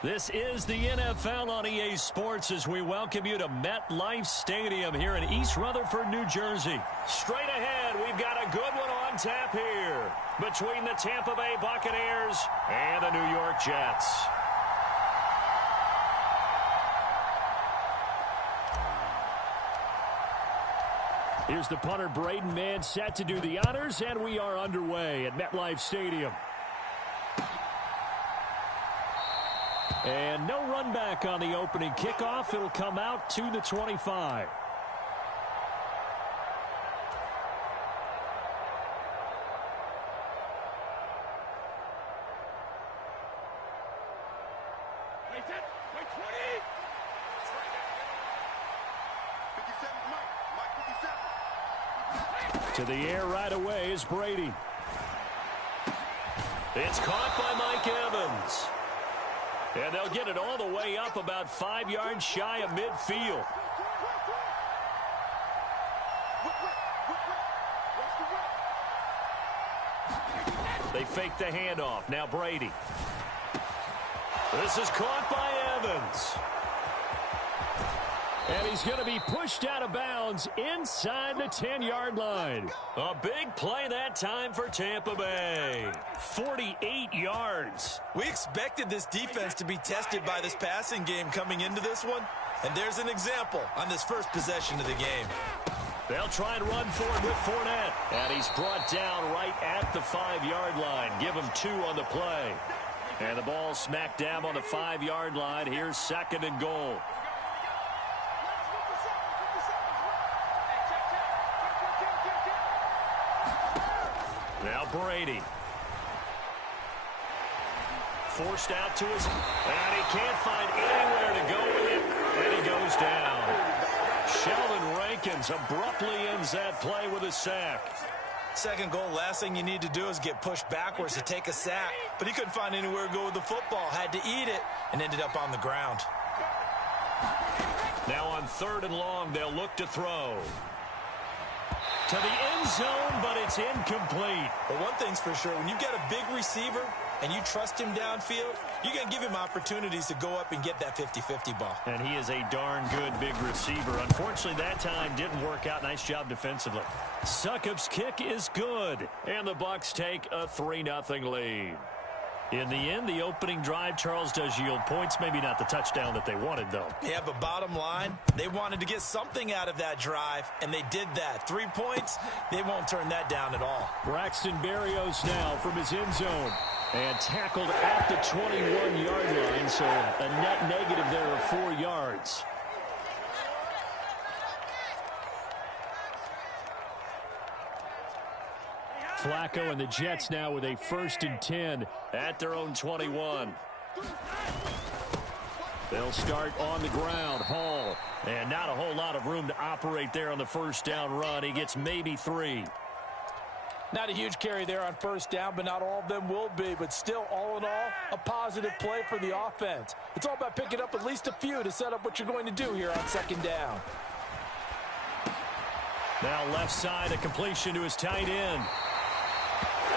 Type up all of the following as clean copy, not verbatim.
This is the NFL on EA Sports as we welcome you to MetLife Stadium here in East Rutherford, New Jersey. Straight ahead, we've got a good one on tap here between the Tampa Bay Buccaneers and the New York Jets. Here's the punter, Braden Mann, set to do the honors, and we are underway at MetLife Stadium. And no run back on the opening kickoff. It'll come out to the 25. To the air right away is Brady. It's caught by Mike Evans. And they'll get it all the way up about 5 yards shy of midfield. They fake the handoff. Now Brady. This is caught by Evans. And he's going to be pushed out of bounds inside the 10-yard line. A big play that time for Tampa Bay. 48 yards. We expected this defense to be tested by this passing game coming into this one. And there's an example on this first possession of the game. They'll try and run for it with Fournette. And he's brought down right at the 5-yard line. Give him 2 on the play. And the ball smacked down on the 5-yard line. Here's 2nd and goal. Now Brady. Forced out to his, and he can't find anywhere to go with it, and he goes down. Sheldon Rankins abruptly ends that play with a sack. Second goal, last thing you need to do is get pushed backwards to take a sack, but he couldn't find anywhere to go with the football, had to eat it, and ended up on the ground. Now on 3rd and long, they'll look to throw. To the end zone, but it's incomplete. But one thing's for sure, when you've got a big receiver and you trust him downfield, you're going to give him opportunities to go up and get that 50-50 ball. And he is a darn good big receiver. Unfortunately, that time didn't work out. Nice job defensively. Succop's kick is good, and the Bucs take a 3-0 lead. In the end, the opening drive, Charles, does yield points. Maybe not the touchdown that they wanted, though. Yeah, but bottom line, they wanted to get something out of that drive, and they did that. 3 points, they won't turn that down at all. Braxton Berrios now from his end zone. And tackled at the 21-yard line, so a net negative there of 4 yards. Flacco and the Jets now with a 1st and 10 at their own 21. They'll start on the ground. Hall. And not a whole lot of room to operate there on the first down run. He gets maybe 3. Not a huge carry there on first down, but not all of them will be. But still, all in all, a positive play for the offense. It's all about picking up at least a few to set up what you're going to do here on 2nd down. Now left side, a completion to his tight end.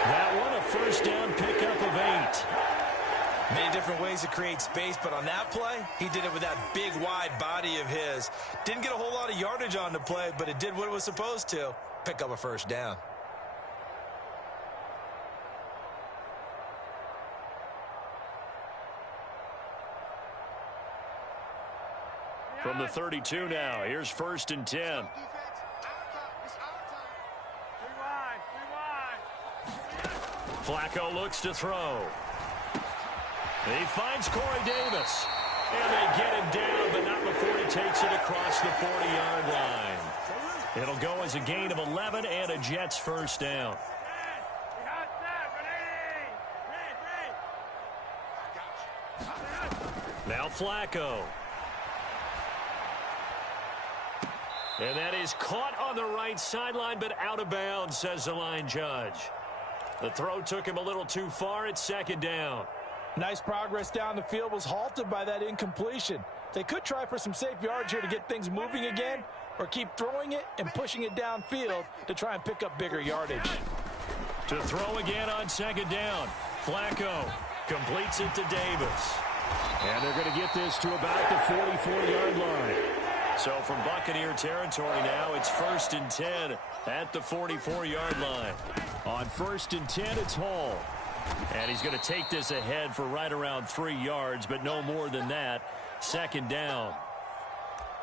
That one, a first down pickup of 8. Many different ways to create space, but on that play, he did it with that big, wide body of his. Didn't get a whole lot of yardage on the play, but it did what it was supposed to. Pick up a first down. From the 32 now, here's 1st and 10. Flacco looks to throw. He finds Corey Davis. And they get him down, but not before he takes it across the 40-yard line. It'll go as a gain of 11 and a Jets first down. Now Flacco. And that is caught on the right sideline, but out of bounds, says the line judge. The throw took him a little too far. It's 2nd down. Nice progress down the field, was halted by that incompletion. They could try for some safe yards here to get things moving again, or keep throwing it and pushing it downfield to try and pick up bigger yardage. To throw again on 2nd down. Flacco completes it to Davis. And they're going to get this to about the 44-yard line. So from Buccaneer territory now, it's 1st and 10 at the 44-yard line. On 1st and 10, it's Hall. And he's going to take this ahead for right around 3 yards, but no more than that. 2nd down.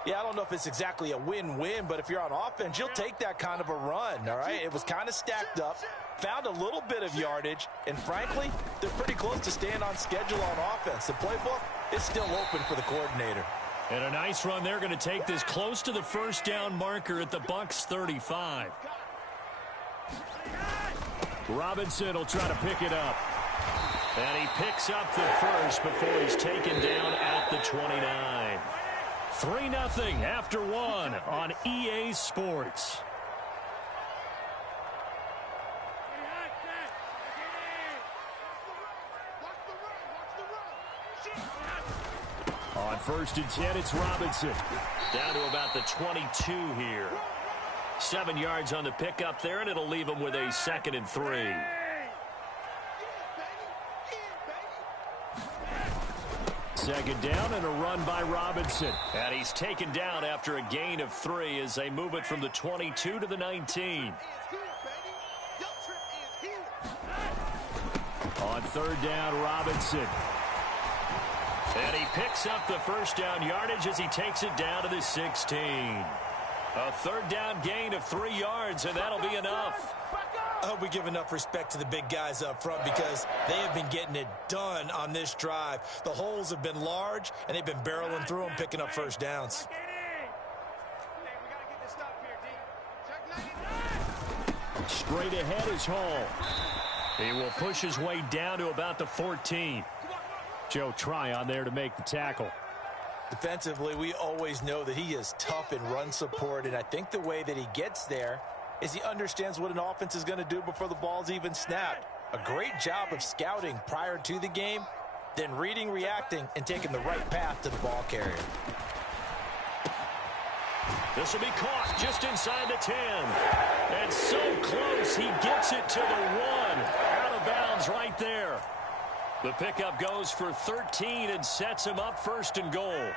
Yeah, I don't know if it's exactly a win-win, but if you're on offense, you'll take that kind of a run, all right? It was kind of stacked up, found a little bit of yardage, and frankly, they're pretty close to staying on schedule on offense. The playbook is still open for the coordinator. And a nice run. They're going to take this close to the 1st down marker at the Bucs 35. Robinson will try to pick it up. And he picks up the first before he's taken down at the 29. 3-0 after 1 on EA Sports. On 1st and 10, it's Robinson. Down to about the 22 here. 7 yards on the pickup there, and it'll leave him with a 2nd and 3. Second down and a run by Robinson. And he's taken down after a gain of 3 as they move it from the 22 to the 19. On 3rd down, Robinson. And he picks up the 1st down yardage as he takes it down to the 16. A 3rd down gain of 3 yards, and that'll be enough. I hope we give enough respect to the big guys up front because they have been getting it done on this drive. The holes have been large, and they've been barreling through them, picking up 1st downs. Straight ahead is Hall. He will push his way down to about the 14. Joe Tryon there to make the tackle. Defensively, we always know that he is tough in run support, and I think the way that he gets there is he understands what an offense is going to do before the ball's even snapped. A great job of scouting prior to the game, then reading, reacting, and taking the right path to the ball carrier. This will be caught just inside the 10. And so close, he gets it to the 1. Out of bounds right there. The pickup goes for 13 and sets him up 1st and goal.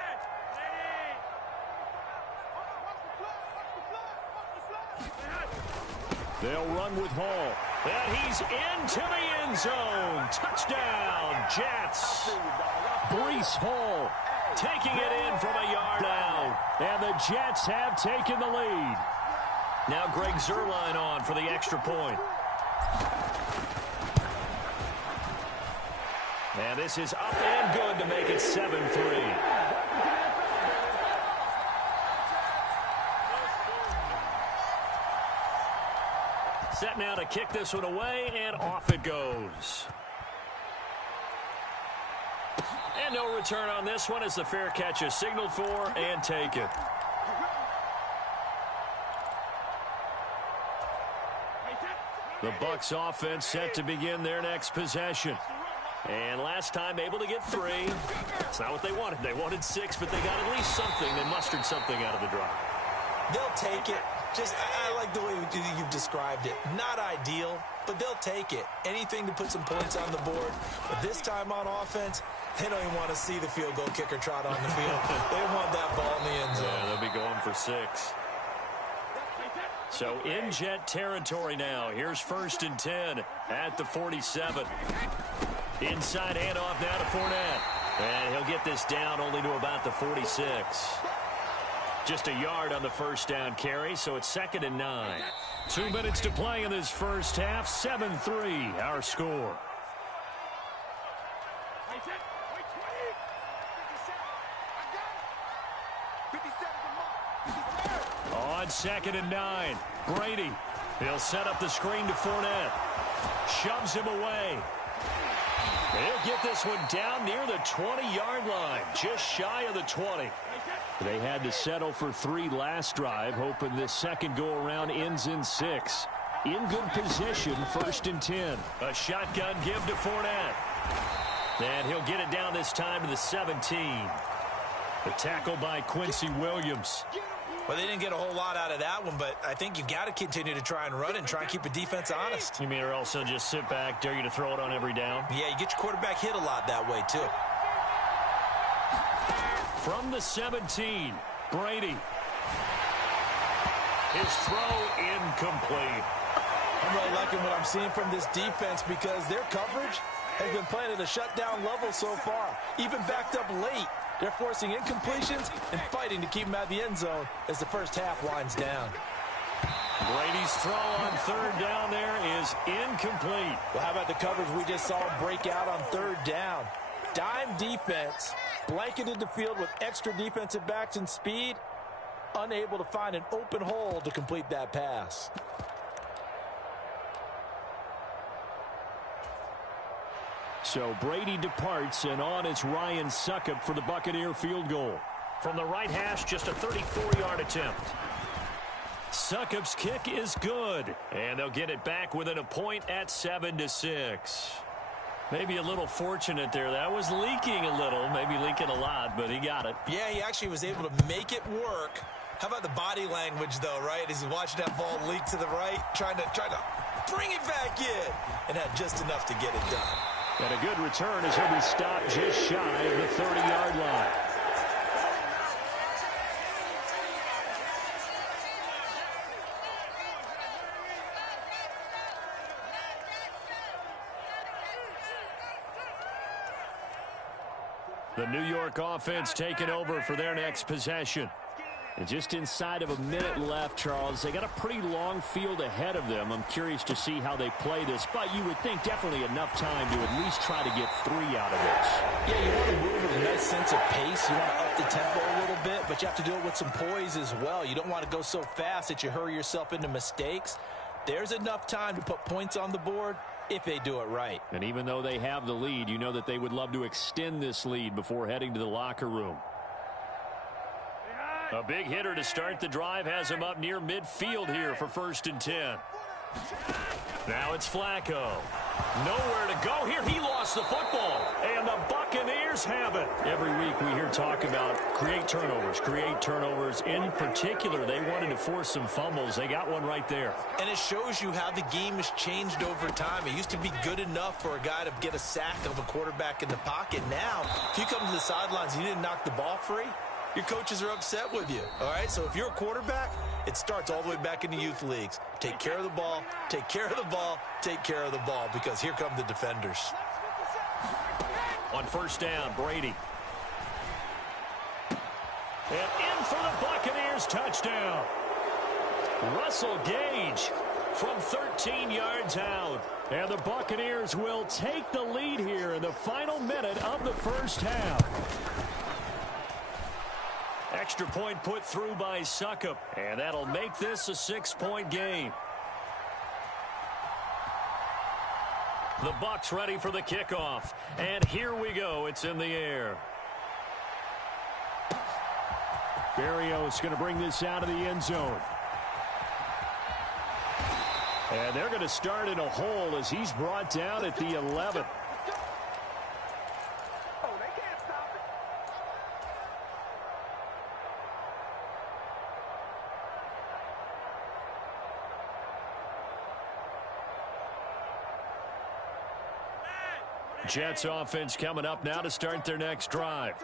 They'll run with Hall. And he's into the end zone. Touchdown, Jets. Breece Hall taking it in from a yard out. And the Jets have taken the lead. Now Greg Zuerlein on for the extra point. And this is up and good to make it 7-3. Set now to kick this one away, and off it goes. And no return on this one as the fair catch is signaled for and taken. The Bucs offense set to begin their next possession. And last time able to get 3. It's not what they wanted. They wanted 6, but they got at least something. They mustered something out of the drive. They'll take it. I like the way you've described it. Not ideal, but they'll take it. Anything to put some points on the board. But this time on offense, they don't even want to see the field goal kicker trot on the field. They want that ball in the end zone. Yeah, they'll be going for 6. So in Jet territory now. Here's 1st and 10 at the 47. Inside handoff now to Fournette. And he'll get this down only to about the 46. Just a yard on the 1st down carry, so it's 2nd and 9. 2 minutes to play in this first half. 7-3, our score. On 2nd and 9, Brady. He'll set up the screen to Fournette. Shoves him away. He'll get this one down near the 20-yard line, just shy of the 20. They had to settle for 3 last drive, hoping this second go-around ends in 6. In good position, 1st and 10. A shotgun give to Fournette. And he'll get it down this time to the 17. The tackle by Quincy Williams. Well, they didn't get a whole lot out of that one, but I think you've got to continue to try and run and try and keep the defense honest. You mean or else they'll just sit back, dare you to throw it on every down? Yeah, you get your quarterback hit a lot that way, too. From the 17, Brady. His throw incomplete. I'm really liking what I'm seeing from this defense because their coverage has been playing at a shutdown level so far. Even backed up late, they're forcing incompletions and fighting to keep them out of the end zone as the first half winds down. Brady's throw on third down there is incomplete. Well, how about the coverage we just saw him break out on third down? Dime defense, blanketed the field with extra defensive backs and speed, unable to find an open hole to complete that pass. So Brady departs, and on it's Ryan Succop for the Buccaneer field goal. From the right hash, just a 34-yard attempt. Succop's kick is good, and they'll get it back within a point at 7-6. Maybe a little fortunate there. That was leaking a little, maybe leaking a lot, but he got it. Yeah, he actually was able to make it work. How about the body language, though, right? As he watched that ball leak to the right, trying to bring it back in, and had just enough to get it done. And a good return as he'll be stopped just shy of the 30-yard line. The New York offense taking over for their next possession. And just inside of a minute left, Charles. They got a pretty long field ahead of them. I'm curious to see how they play this, but you would think definitely enough time to at least try to get 3 out of this. Yeah, you want to move with a nice sense of pace. You want to up the tempo a little bit, but you have to do it with some poise as well. You don't want to go so fast that you hurry yourself into mistakes. There's enough time to put points on the board if they do it right. And even though they have the lead, you know that they would love to extend this lead before heading to the locker room. A big hitter to start the drive has him up near midfield here for 1st and 10. Now it's Flacco. Nowhere to go here. He lost the football. And the Buccaneers have it. Every week we hear talk about create turnovers. In particular, they wanted to force some fumbles. They got one right there. And it shows you how the game has changed over time. It used to be good enough for a guy to get a sack of a quarterback in the pocket. Now, if you come to the sidelines and you didn't knock the ball free, your coaches are upset with you, all right? So if you're a quarterback, it starts all the way back in the youth leagues. Take care of the ball, take care of the ball, take care of the ball, because here come the defenders. On 1st down, Brady. And in for the Buccaneers, touchdown. Russell Gage from 13 yards out. And the Buccaneers will take the lead here in the final minute of the first half. Extra point put through by Succop, and that'll make this a 6-point game. The Bucs ready for the kickoff, and here we go. It's in the air. Barrios going to bring this out of the end zone. And they're going to start in a hole as he's brought down at the 11. Jets offense coming up now to start their next drive.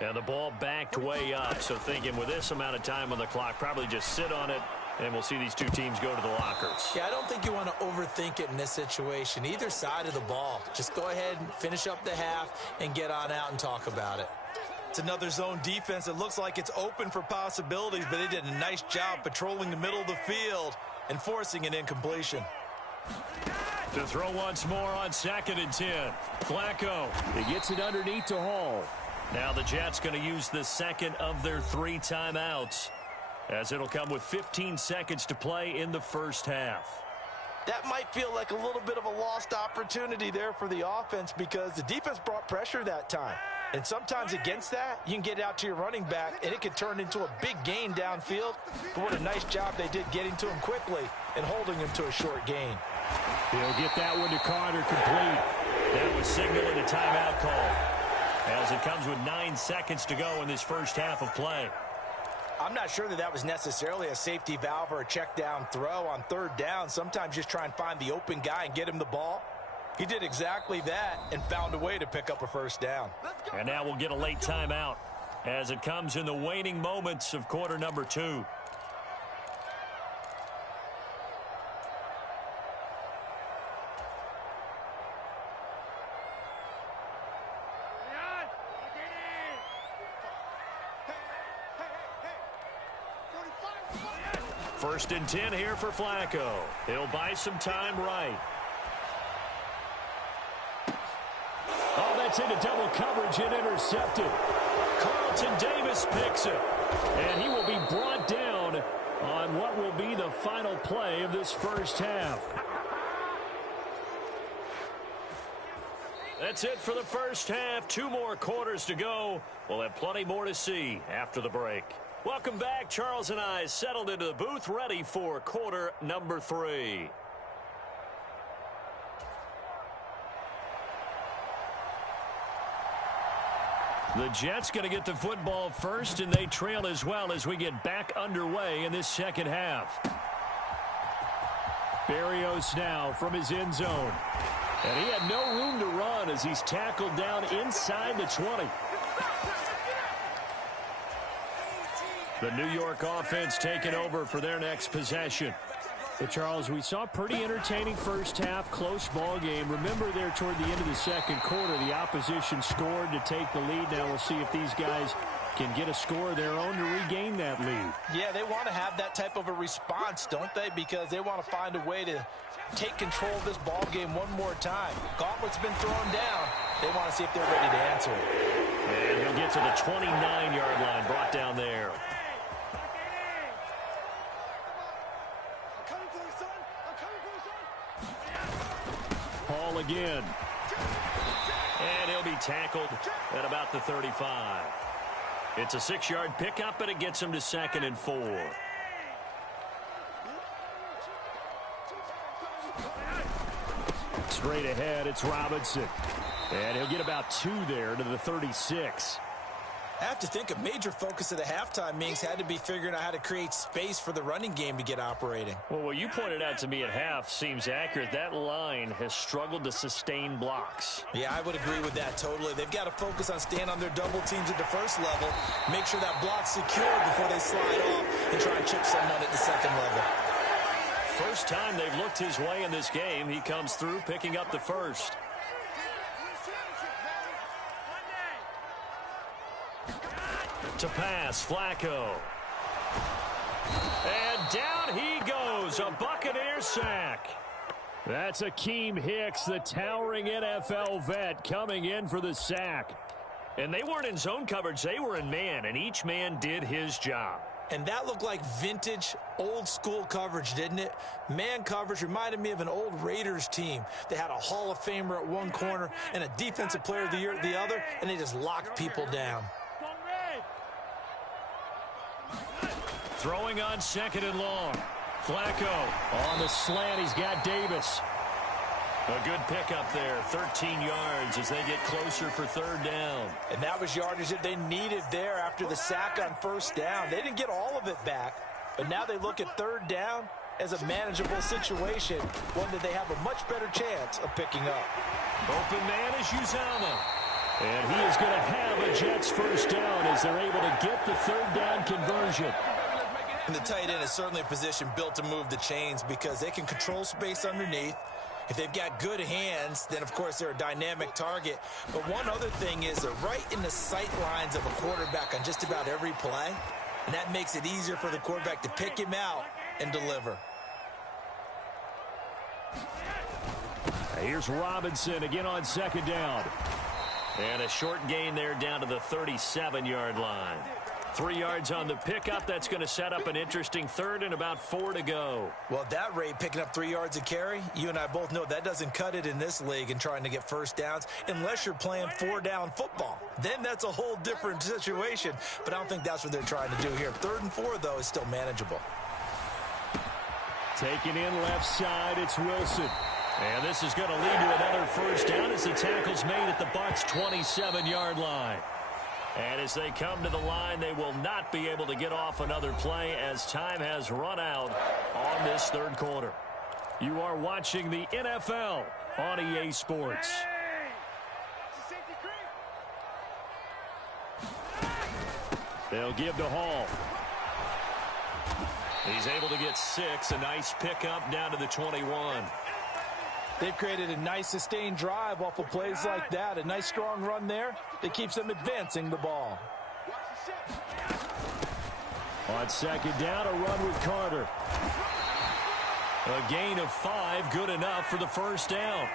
And the ball backed way up. So thinking with this amount of time on the clock, probably just sit on it, and we'll see these two teams go to the lockers. Yeah, I don't think you want to overthink it in this situation. Either side of the ball. Just go ahead and finish up the half and get on out and talk about it. It's another zone defense. It looks like it's open for possibilities, but they did a nice job patrolling the middle of the field and forcing an incompletion. To throw once more on 2nd and 10. Flacco. He gets it underneath to Hall. Now the Jets going to use the second of their 3 timeouts, as it'll come with 15 seconds to play in the first half. That might feel like a little bit of a lost opportunity there for the offense because the defense brought pressure that time. And sometimes against that, you can get out to your running back, and it could turn into a big gain downfield. But what a nice job they did getting to him quickly and holding him to a short gain. He'll get that one to Carter complete. That was signaling a timeout call, as it comes with 9 seconds to go in this first half of play. I'm not sure that was necessarily a safety valve or a check down throw on 3rd down. Sometimes just try and find the open guy and get him the ball. He did exactly that and found a way to pick up a 1st down. And now we'll get a late timeout. as it comes in the waning moments of quarter number 2. First and 10 here for Flacco. He'll buy some time right. Oh, that's into double coverage and intercepted. Carlton Davis picks it. And he will be brought down on what will be the final play of this first half. That's it for the first half. 2 more quarters to go. We'll have plenty more to see after the break. Welcome back. Charles and I settled into the booth, ready for quarter number 3. The Jets going to get the football first, and they trail as well as we get back underway in this second half. Berrios now from his end zone. And he had no room to run as he's tackled down inside the 20. The New York offense taking over for their next possession. Well, Charles, we saw a pretty entertaining first half, close ball game. Remember there toward the end of the second quarter, the opposition scored to take the lead. Now we'll see if these guys can get a score of their own to regain that lead. Yeah, they want to have that type of a response, don't they? Because they want to find a way to take control of this ball game one more time. Gauntlet's been thrown down. They want to see if they're ready to answer it. And he'll get to the 29-yard line, brought down there. Hall again. And he'll be tackled at about the 35. It's a 6-yard pickup, and it gets him to 2nd and 4. Straight ahead, it's Robinson. And he'll get about 2 there to the 36. I have to think a major focus of the halftime meetings had to be figuring out how to create space for the running game to get operating. Well, what you pointed out to me at half seems accurate. That line has struggled to sustain blocks. Yeah, I would agree with that totally. They've got to focus on staying on their double teams at the first level, make sure that block's secure before they slide off and try and chip someone at the second level. First time they've looked his way in this game. He comes through picking up the first. To pass, Flacco. And down he goes, a Buccaneer sack. That's Akeem Hicks, the towering NFL vet, coming in for the sack. And they weren't in zone coverage, they were in man, and each man did his job. And that looked like vintage, old-school coverage, didn't it? Man coverage reminded me of an old Raiders team. They had a Hall of Famer at one corner and a Defensive Player of the Year at the other, and they just locked people down. Throwing on 2nd and long. Flacco on the slant. He's got Davis. A good pickup there. 13 yards as they get closer for 3rd down. And that was yardage that they needed there after the sack on 1st down. They didn't get all of it back, but now they look at 3rd down as a manageable situation, one that they have a much better chance of picking up. Open man is Uzama. And he is going to have a Jets 1st down as they're able to get the 3rd down conversion. And the tight end is certainly a position built to move the chains because they can control space underneath. If they've got good hands, then, of course, they're a dynamic target. But one other thing is they're right in the sight lines of a quarterback on just about every play. And that makes it easier for the quarterback to pick him out and deliver. Here's Robinson again on 2nd down. And a short gain there down to the 37-yard line. 3 yards on the pickup. That's going to set up an interesting 3rd and about 4 to go. Well, at that rate, picking up 3 yards a carry, you and I both know that doesn't cut it in this league and trying to get 1st downs unless you're playing 4-down football. Then that's a whole different situation, but I don't think that's what they're trying to do here. 3rd and 4, though, is still manageable. Taking in left side, it's Wilson. And this is going to lead to another 1st down as the tackle's made at the Bucs' 27-yard line. And as they come to the line, they will not be able to get off another play as time has run out on this 3rd quarter. You are watching the NFL on EA Sports. They'll give to Hall. He's able to get 6. A nice pickup down to the 21. They've created a nice sustained drive off of plays like that. A nice strong run there that keeps them advancing the ball. On second down, a run with Carter. A gain of 5, good enough for the first down.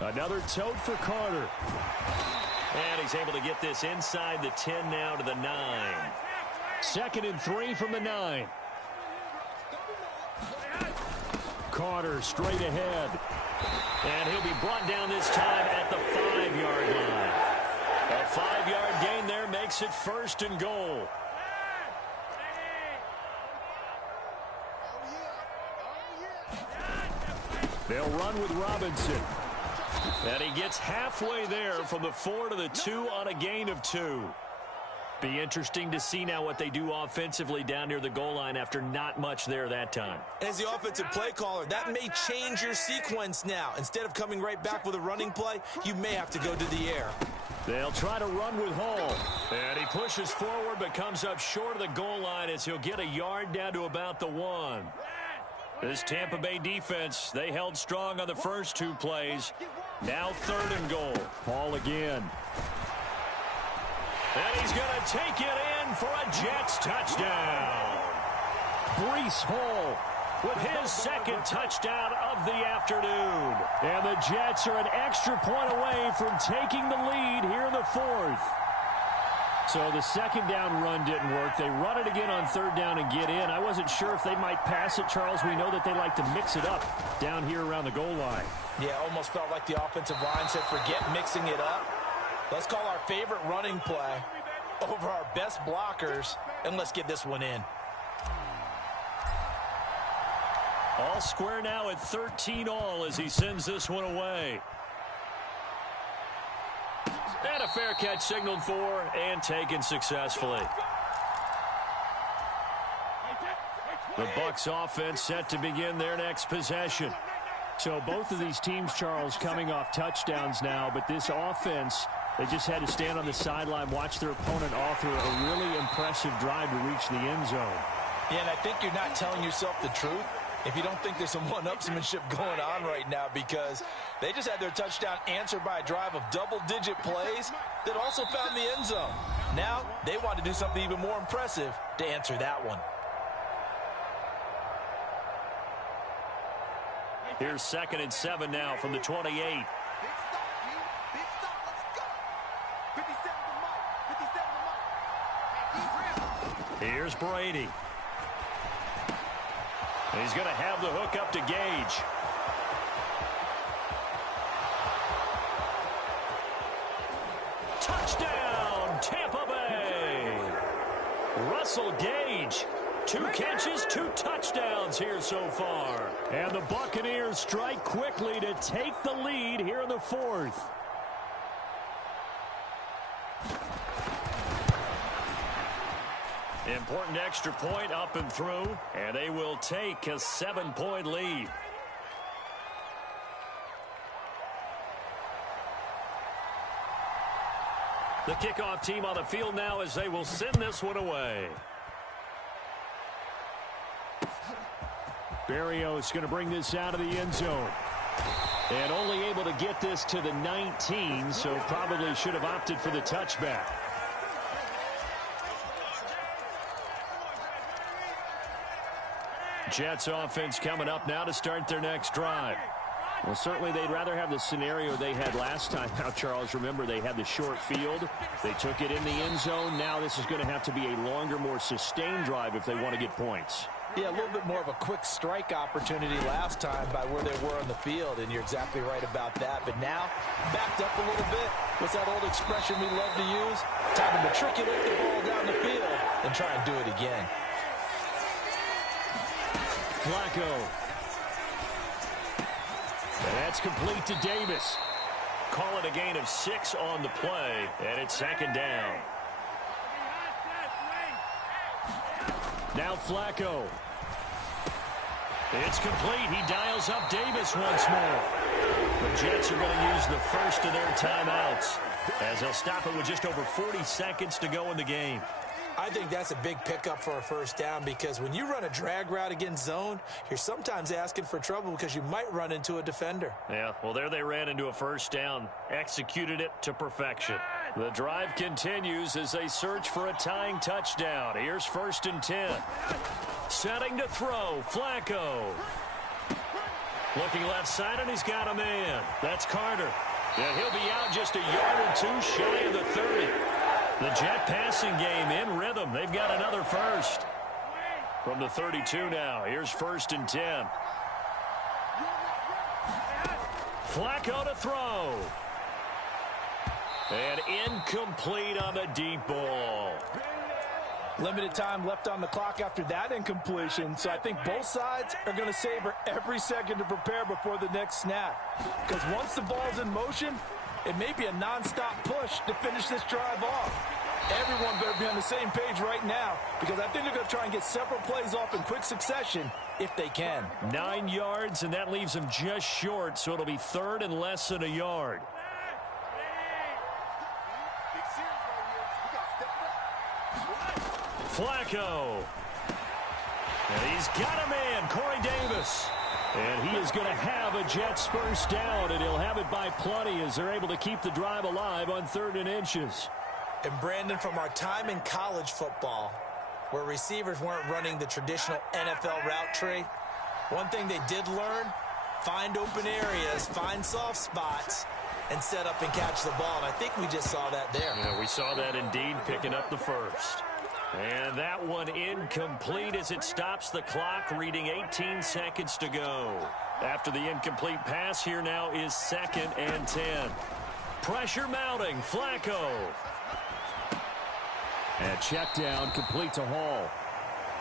Another tote for Carter. And he's able to get this inside the 10 now to the 9. 2nd and 3 from the 9. Carter straight ahead. And he'll be brought down this time at the 5-yard line. A 5-yard gain there makes it 1st and goal. They'll run with Robinson. And he gets halfway there from the 4 to the 2 on a gain of 2. Be interesting to see now what they do offensively down near the goal line after not much there that time. As the offensive play caller, that may change your sequence now. Instead of coming right back with a running play, you may have to go to the air. They'll try to run with Hall. And he pushes forward but comes up short of the goal line as he'll get a yard down to about the 1. This Tampa Bay defense, they held strong on the first 2 plays. Now 3rd and goal. Hall again. And he's going to take it in for a Jets touchdown. Breece Hall with his 2nd touchdown of the afternoon. And the Jets are an extra point away from taking the lead here in the 4th. So the 2nd down run didn't work. They run it again on 3rd down and get in. I wasn't sure if they might pass it, Charles. We know that they like to mix it up down here around the goal line. Yeah, almost felt like the offensive line said, forget mixing it up. Let's call our favorite running play over our best blockers, and let's get this one in. All square now at 13 all as he sends this one away. And a fair catch signaled for and taken successfully. The Bucs offense set to begin their next possession. So both of these teams, Charles, coming off touchdowns now, but this offense, they just had to stand on the sideline, watch their opponent author a really impressive drive to reach the end zone. Yeah, and I think you're not telling yourself the truth if you don't think there's some one-upsmanship going on right now, because they just had their touchdown answered by a drive of double-digit plays that also found the end zone. Now they want to do something even more impressive to answer that one. Here's 2nd and 7 now from the 28. Here's Brady. He's going to have the hook up to Gage. Touchdown, Tampa Bay. Russell Gage. 2 catches, 2 touchdowns here so far. And the Buccaneers strike quickly to take the lead here in the 4th. Important extra point up and through, and they will take a 7-point lead. The kickoff team on the field now as they will send this one away. Berrios going to bring this out of the end zone. And only able to get this to the 19, so probably should have opted for the touchback. Jets offense coming up now to start their next drive. Well, certainly they'd rather have the scenario they had last time. Now, Charles, remember they had the short field. They took it in the end zone. Now this is going to have to be a longer, more sustained drive if they want to get points. Yeah, a little bit more of a quick strike opportunity last time by where they were on the field, and you're exactly right about that. But now, backed up a little bit. What's that old expression we love to use? Time to matriculate the ball down the field and try and do it again. Flacco. And that's complete to Davis. Call it a gain of 6 on the play, and it's 2nd down. Now Flacco. It's complete. He dials up Davis once more. The Jets are going to use the first of their timeouts as they'll stop it with just over 40 seconds to go in the game. I think that's a big pickup for a first down because when you run a drag route against zone, you're sometimes asking for trouble because you might run into a defender. Yeah, well, there they ran into a first down, executed it to perfection. The drive continues as they search for a tying touchdown. Here's 1st and 10. Setting to throw, Flacco. Looking left side, and he's got a man. That's Carter. And he'll be out just a yard or two shy of the 30. The Jet passing game in rhythm. They've got another first. From the 32 now, here's 1st and 10. Flacco to throw. And incomplete on the deep ball. Limited time left on the clock after that incompletion, so I think both sides are going to savor every second to prepare before the next snap. Because once the ball's in motion, it may be a nonstop push to finish this drive off. Everyone better be on the same page right now because I think they're going to try and get several plays off in quick succession if they can. 9 yards, and that leaves them just short, so it'll be 3rd and less than a yard. Flacco. And he's got a man, Corey Davis. And he is going to have a Jets first down, and he'll have it by plenty as they're able to keep the drive alive on 3rd and inches. And Brandon, from our time in college football, where receivers weren't running the traditional NFL route tree, one thing they did learn, find open areas, find soft spots, and set up and catch the ball. And I think we just saw that there. Yeah, we saw that indeed, picking up the first. And that one incomplete as it stops the clock, reading 18 seconds to go. After the incomplete pass, here now is 2nd and 10. Pressure mounting, Flacco. And check down, complete to Hall.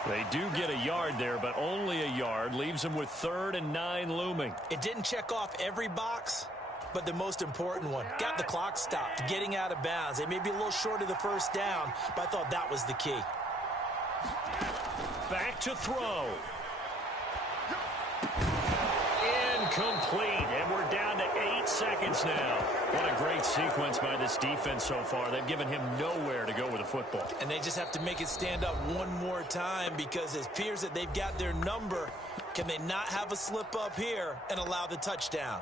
They do get a yard there, but only a yard. Leaves them with 3rd and 9 looming. It didn't check off every box, but the most important one. Got the clock stopped, getting out of bounds. They may be a little short of the first down, but I thought that was the key. Back to throw. Incomplete, and we're down to 8 seconds now. What a great sequence by this defense so far. They've given him nowhere to go with the football. And they just have to make it stand up one more time because it appears that they've got their number. Can they not have a slip up here and allow the touchdown?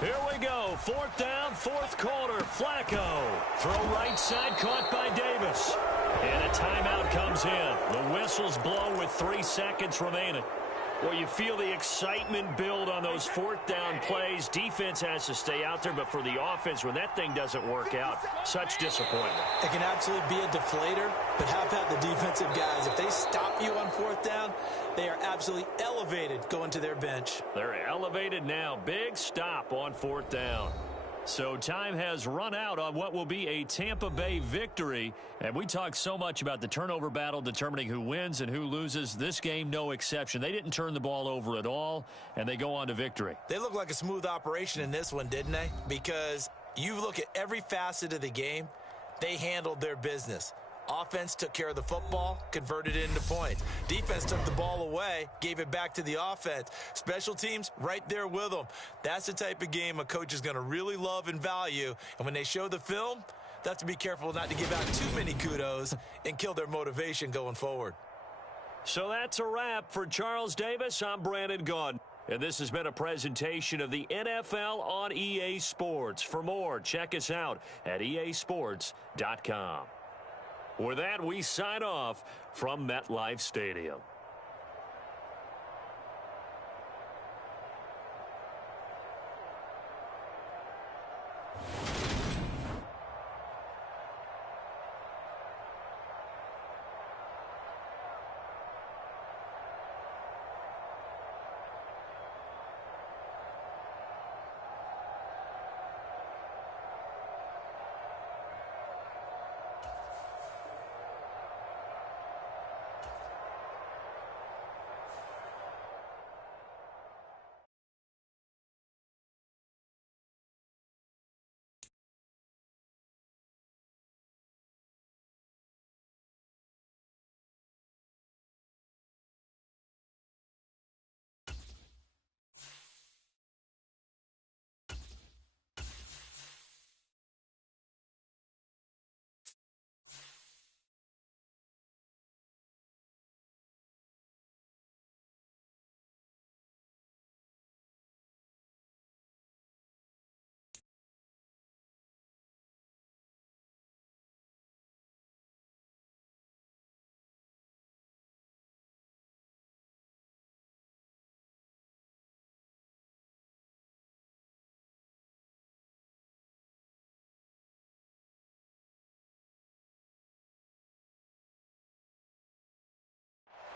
Here we go. 4th down, 4th quarter. Flacco. Throw right side, caught by Davis. And a timeout comes in. The whistles blow with 3 seconds remaining. Well, you feel the excitement build on those 4th down plays. Defense has to stay out there, but for the offense, when that thing doesn't work out, such disappointment. It can absolutely be a deflator, but how about the defensive guys? If they stop you on 4th down, they are absolutely elevated going to their bench. They're elevated now. Big stop on 4th down. So time has run out on what will be a Tampa Bay victory. And we talk so much about the turnover battle determining who wins and who loses. This game, no exception. They didn't turn the ball over at all, and they go on to victory. They look like a smooth operation in this one, didn't they? Because you look at every facet of the game, they handled their business. Offense took care of the football, converted it into points. Defense took the ball away, gave it back to the offense. Special teams, right there with them. That's the type of game a coach is going to really love and value. And when they show the film, they have to be careful not to give out too many kudos and kill their motivation going forward. So that's a wrap for Charles Davis. I'm Brandon Gaudin. And this has been a presentation of the NFL on EA Sports. For more, check us out at easports.com. With that, we sign off from MetLife Stadium.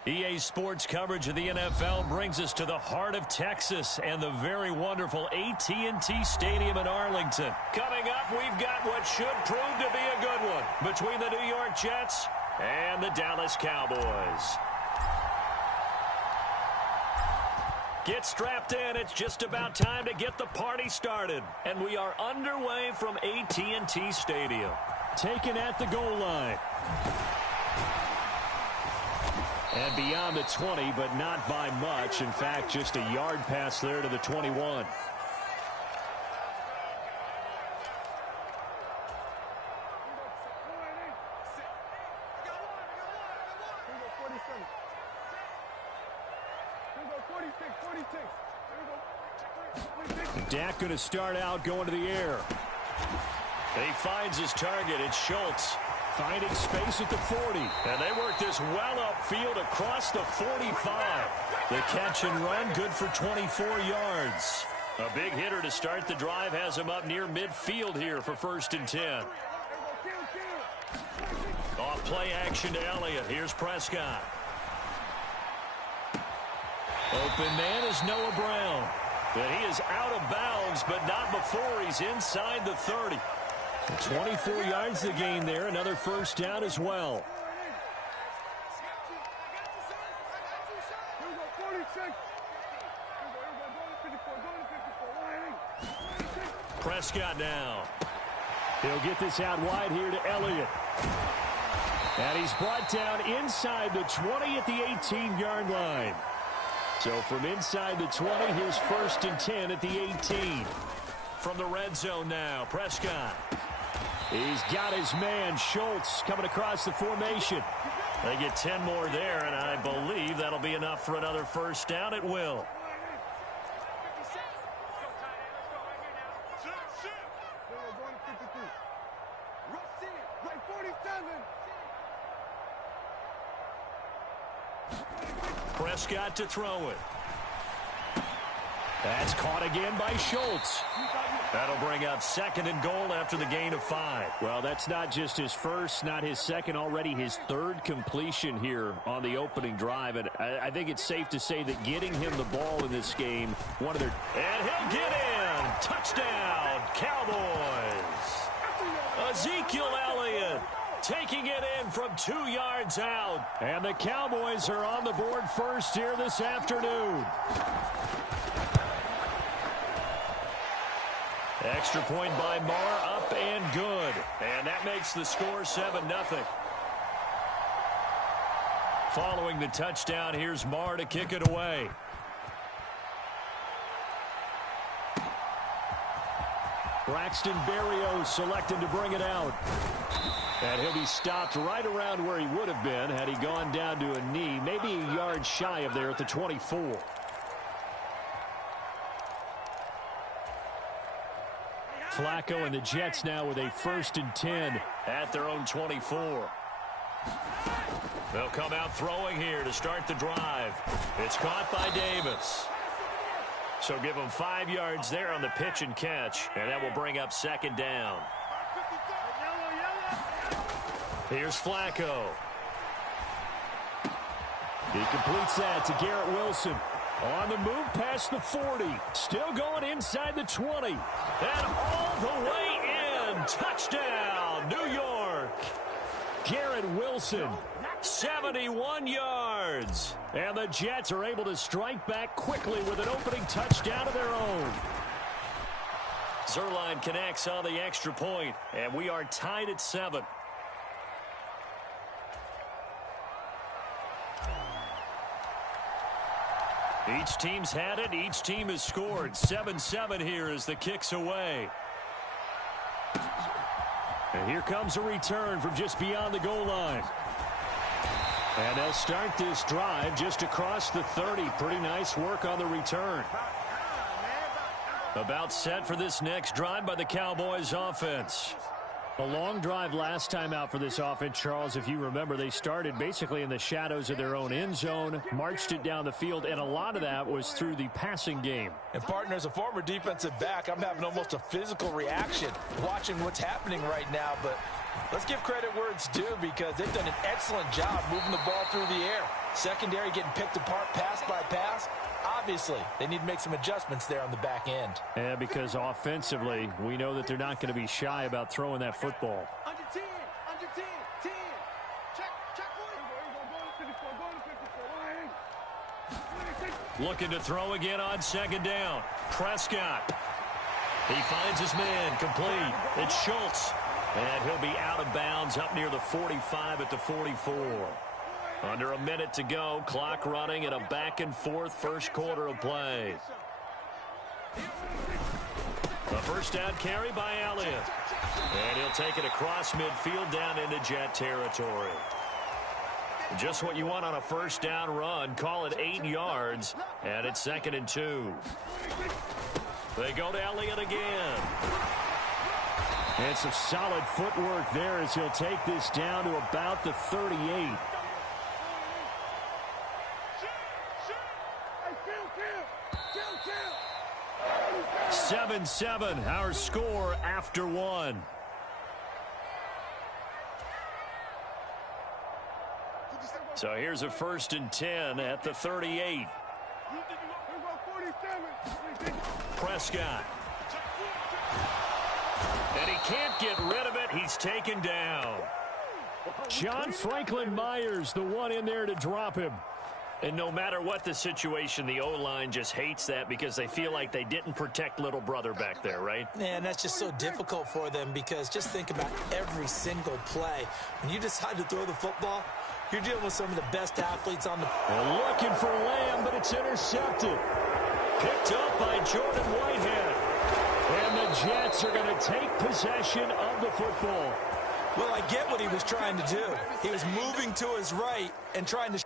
EA Sports coverage of the NFL brings us to the heart of Texas and the very wonderful AT&T Stadium in Arlington. Coming up, we've got what should prove to be a good one between the New York Jets and the Dallas Cowboys. Get strapped in. It's just about time to get the party started. And we are underway from AT&T Stadium. Taken at the goal line. And beyond the 20, but not by much. In fact, just a yard pass there to the 21. Dak going to start out going to the air. He finds his target. It's Schultz. Finding space at the 40. And they work this well upfield across the 45. The catch and run, good for 24 yards. A big hitter to start the drive has him up near midfield here for 1st and 10. Off play action to Elliott. Here's Prescott. Open man is Noah Brown. But he is out of bounds, but not before he's inside the 30. 24 yards the gain there. Another 1st down as well. Prescott now. He'll get this out wide here to Elliott. And he's brought down inside the 20 at the 18-yard line. So from inside the 20, here's 1st and 10 at the 18. From the red zone now, Prescott. He's got his man, Schultz, coming across the formation. They get 10 more there, and I believe that'll be enough for another 1st down. It will. Prescott to throw it. That's caught again by Schultz. That'll bring up 2nd and goal after the gain of 5. Well, that's not just his first, not his second, already his 3rd completion here on the opening drive. And I think it's safe to say that getting him the ball in this game, one of their... And he'll get in! Touchdown, Cowboys! Ezekiel Elliott taking it in from 2 yards out. And the Cowboys are on the board first here this afternoon. Extra point by Marr, up and good. And that makes the score 7-0. Following the touchdown, here's Marr to kick it away. Braxton Berrios selected to bring it out. And he'll be stopped right around where he would have been had he gone down to a knee, maybe a yard shy of there at the 24. Flacco and the Jets now with a 1st and 10 at their own 24. They'll come out throwing here to start the drive. It's caught by Davis. So give them 5 yards there on the pitch and catch, and that will bring up 2nd down. Here's Flacco. He completes that to Garrett Wilson. On the move past the 40. Still going inside the 20. And all the way in. Touchdown, New York. Garrett Wilson, 71 yards. And the Jets are able to strike back quickly with an opening touchdown of their own. Zerline connects on the extra point, and we are tied at 7. Each team's had it. Each team has scored. 7-7 here as the kick's away. And here comes a return from just beyond the goal line. And they'll start this drive just across the 30. Pretty nice work on the return. About set for this next drive by the Cowboys offense. A long drive last time out for this offense, Charles. If you remember, they started basically in the shadows of their own end zone, marched it down the field, and a lot of that was through the passing game. And, partner, as a former defensive back, I'm having almost a physical reaction watching what's happening right now. But let's give credit where it's due because they've done an excellent job moving the ball through the air. Secondary getting picked apart pass by pass. Obviously, they need to make some adjustments there on the back end. Yeah, because offensively, we know that they're not going to be shy about throwing that football. Under 10, 10. Check. Looking to throw again on second down. Prescott. He finds his man complete. It's Schultz. And he'll be out of bounds up near the 45 at the 44. Under a minute to go. Clock running in a back-and-forth first quarter of play. A first down carry by Elliott. And he'll take it across midfield down into Jet territory. Just what you want on a first down run. Call it 8 yards. And it's 2nd and 2. They go to Elliott again. And some solid footwork there as he'll take this down to about the 38. 7-7, our score after 1. So here's a 1st and 10 at the 38. Prescott. And he can't get rid of it. He's taken down. John Franklin Myers, the one in there to drop him. And no matter what the situation, the O-line just hates that because they feel like they didn't protect little brother back there, right? Yeah, and that's just so difficult for them because just think about every single play. When you decide to throw the football, you're dealing with some of the best athletes on the... They're looking for Lamb, but it's intercepted. Picked up by Jordan Whitehead. And the Jets are going to take possession of the football. Well, I get what he was trying to do. He was moving to his right and trying to...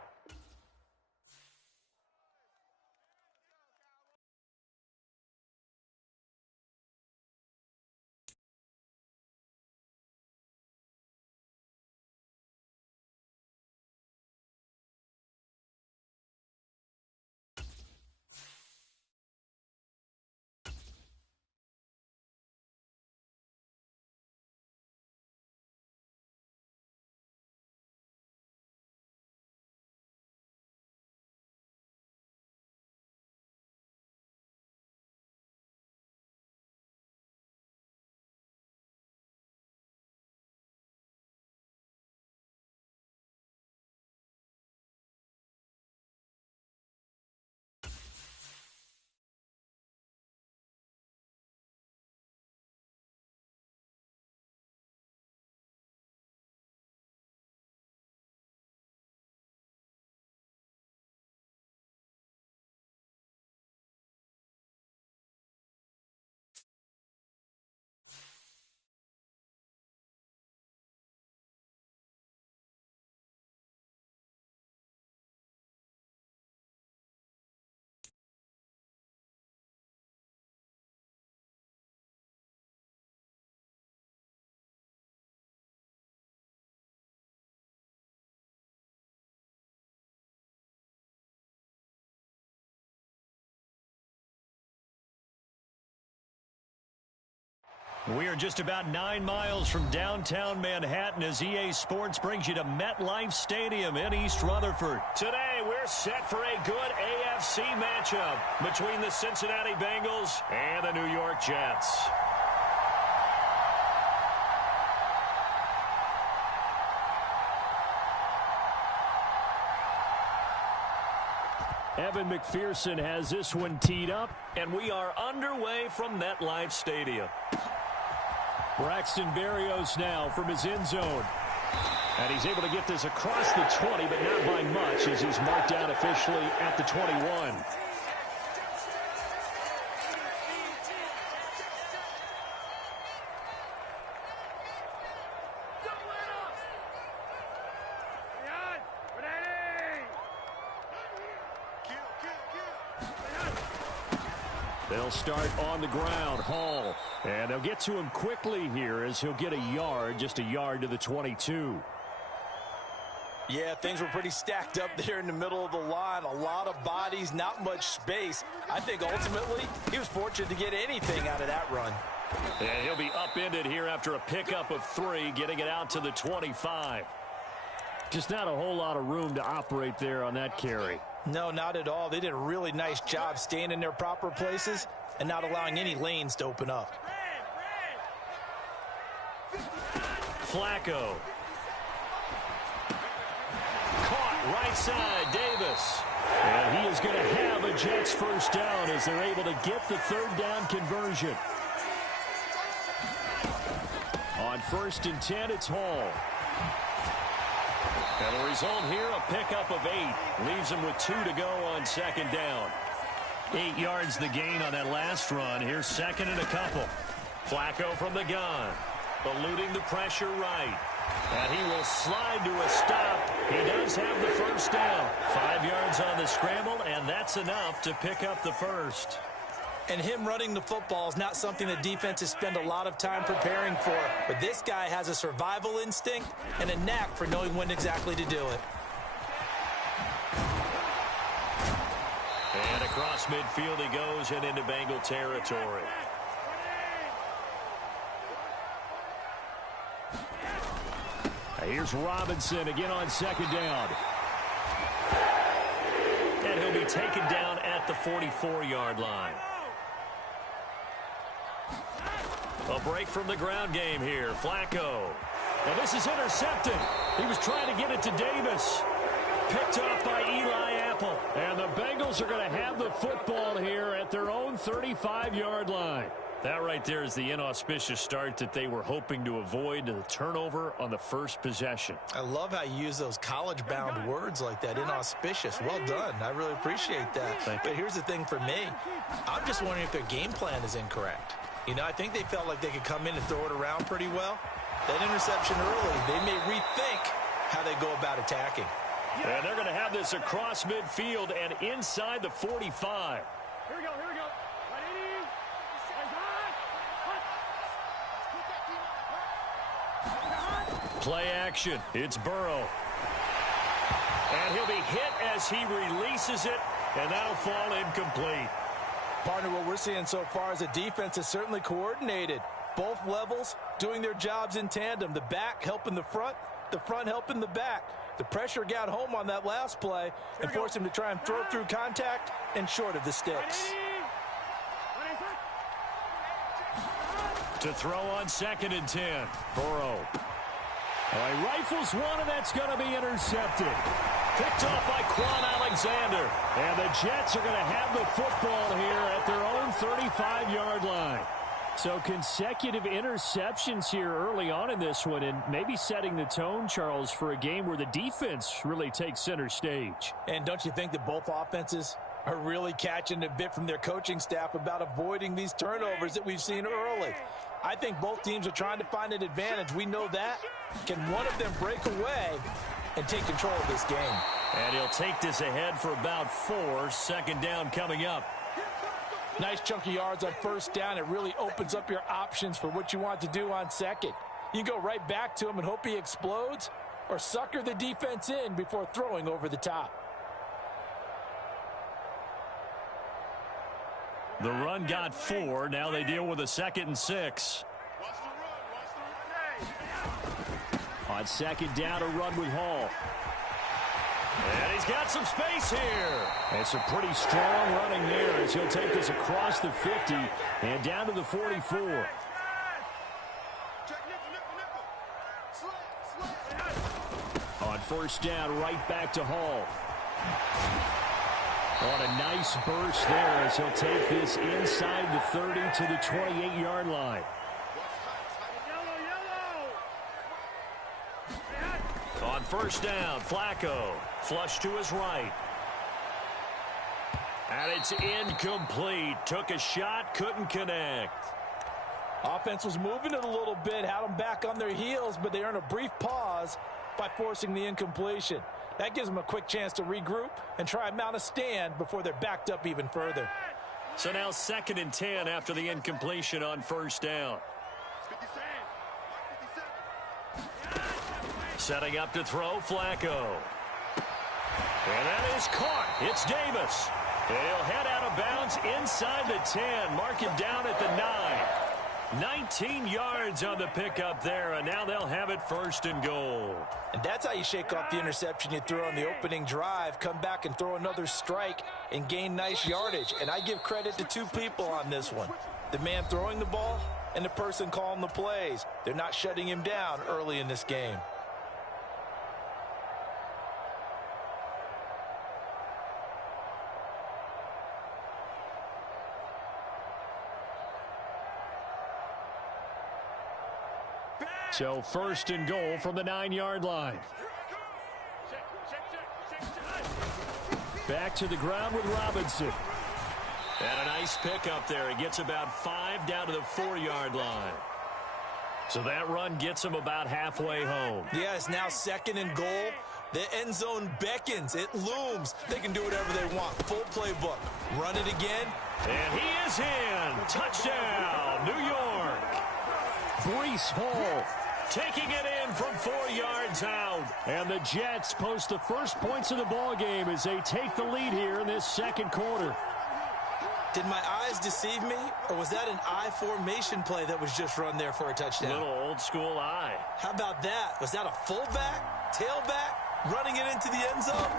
We are just about 9 miles from downtown Manhattan as EA Sports brings you to MetLife Stadium in East Rutherford. Today, we're set for a good AFC matchup between the Cincinnati Bengals and the New York Jets. Evan McPherson has this one teed up, and we are underway from MetLife Stadium. Braxton Berrios now from his end zone. And he's able to get this across the 20, but not by much as he's marked down officially at the 21. They'll start on the ground. Hall. And they'll get to him quickly here as he'll get a yard, just a yard to the 22. Yeah, things were pretty stacked up there in the middle of the line. A lot of bodies, not much space. I think ultimately he was fortunate to get anything out of that run. And he'll be upended here after a pickup of 3, getting it out to the 25. Just not a whole lot of room to operate there on that carry. No, not at all. They did a really nice job staying in their proper places and not allowing any lanes to open up. Flacco. Caught right side, Davis. And he is going to have a Jets first down as they're able to get the third down conversion. On 1st and 10, it's Hall. And the result here, a pickup of 8. Leaves him with 2 to go on 2nd down. 8 yards the gain on that last run. Here's 2nd and a couple. Flacco from the gun. Eluding the pressure right. And he will slide to a stop. He does have the first down. 5 yards on the scramble, and that's enough to pick up the first. And him running the football is not something the defenses spend a lot of time preparing for. But this guy has a survival instinct and a knack for knowing when exactly to do it. And across midfield he goes and into Bengal territory. Here's Robinson again on 2nd down. And he'll be taken down at the 44-yard line. A break from the ground game here. Flacco. Now this is intercepted. He was trying to get it to Davis. Picked off by Eli Apple. And the Bengals are going to have the football here at their own 35-yard line. That right there is the inauspicious start that they were hoping to avoid, the turnover on the first possession. I love how you use those college-bound words like that, inauspicious. Well done. I really appreciate that. But here's the thing for me. I'm just wondering if their game plan is incorrect. You know, I think they felt like they could come in and throw it around pretty well. That interception early, they may rethink how they go about attacking. And they're going to have this across midfield and inside the 45. Here we go, here we go. Play action. It's Burrow. And he'll be hit as he releases it, and that'll fall incomplete. Partner, what we're seeing so far is the defense is certainly coordinated. Both levels doing their jobs in tandem. The back helping the front helping the back. The pressure got home on that last play and forced him to try and throw through contact and short of the sticks. To throw on 2nd and 10. Burrow. He rifles one, and that's going to be intercepted. Picked off by Quan Alexander. And the Jets are going to have the football here at their own 35-yard line. So consecutive interceptions here early on in this one, and maybe setting the tone, Charles, for a game where the defense really takes center stage. And don't you think that both offenses are really catching a bit from their coaching staff about avoiding these turnovers that we've seen early? I think both teams are trying to find an advantage. We know that. Can one of them break away and take control of this game? And he'll take this ahead for about 4. 2nd down coming up. Nice chunky yards on 1st down. It really opens up your options for what you want to do on 2nd. You go right back to him and hope he explodes, or sucker the defense in before throwing over the top. The run got 4. Now they deal with a 2nd and 6. On 2nd down, a run with Hall. And he's got some space here. It's a pretty strong running there as he'll take this across the 50 and down to the 44. On 1st down, right back to Hall. On a nice burst there as he'll take this inside the 30 to the 28-yard line. On 1st down, Flacco. Flush to his right. And it's incomplete. Took a shot, couldn't connect. Offense was moving it a little bit, had them back on their heels, but they earned a brief pause by forcing the incompletion. That gives them a quick chance to regroup and try and mount a stand before they're backed up even further. So now 2nd and 10 after the incompletion on 1st down. Setting up to throw, Flacco. And that is caught. It's Davis. And he'll head out of bounds inside the 10. Mark him down at the 9. 19 yards on the pickup there, and now they'll have it 1st and goal. And that's how you shake off the interception you threw on the opening drive, come back and throw another strike and gain nice yardage. And I give credit to two people on this one. The man throwing the ball and the person calling the plays. They're not shutting him down early in this game. So 1st and goal from the 9-yard line. Back to the ground with Robinson. And a nice pickup there. He gets about 5 down to the 4-yard line. So that run gets him about halfway home. Yeah, it's now 2nd and goal. The end zone beckons. It looms. They can do whatever they want. Full playbook. Run it again. And he is in. Touchdown, New York. Breece Hall taking it in from 4 yards out. And the Jets post the first points of the ball game as they take the lead here in this 2nd quarter. Did my eyes deceive me, or was that an I formation play that was just run there for a touchdown? Little old school eye. How about that? Was that a fullback, tailback, running it into the end zone?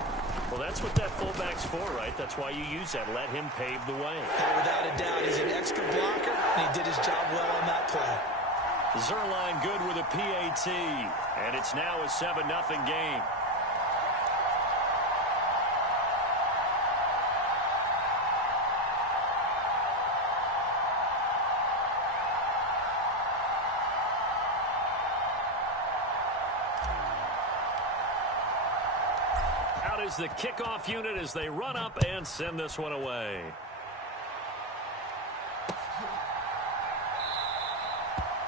Well, that's what that fullback's for, right? That's why you use that. Let him pave the way. And without a doubt, he's an extra blocker, and he did his job well on that play. Zerline good with a PAT, and it's now a 7-0 game. Out is the kickoff unit as they run up and send this one away.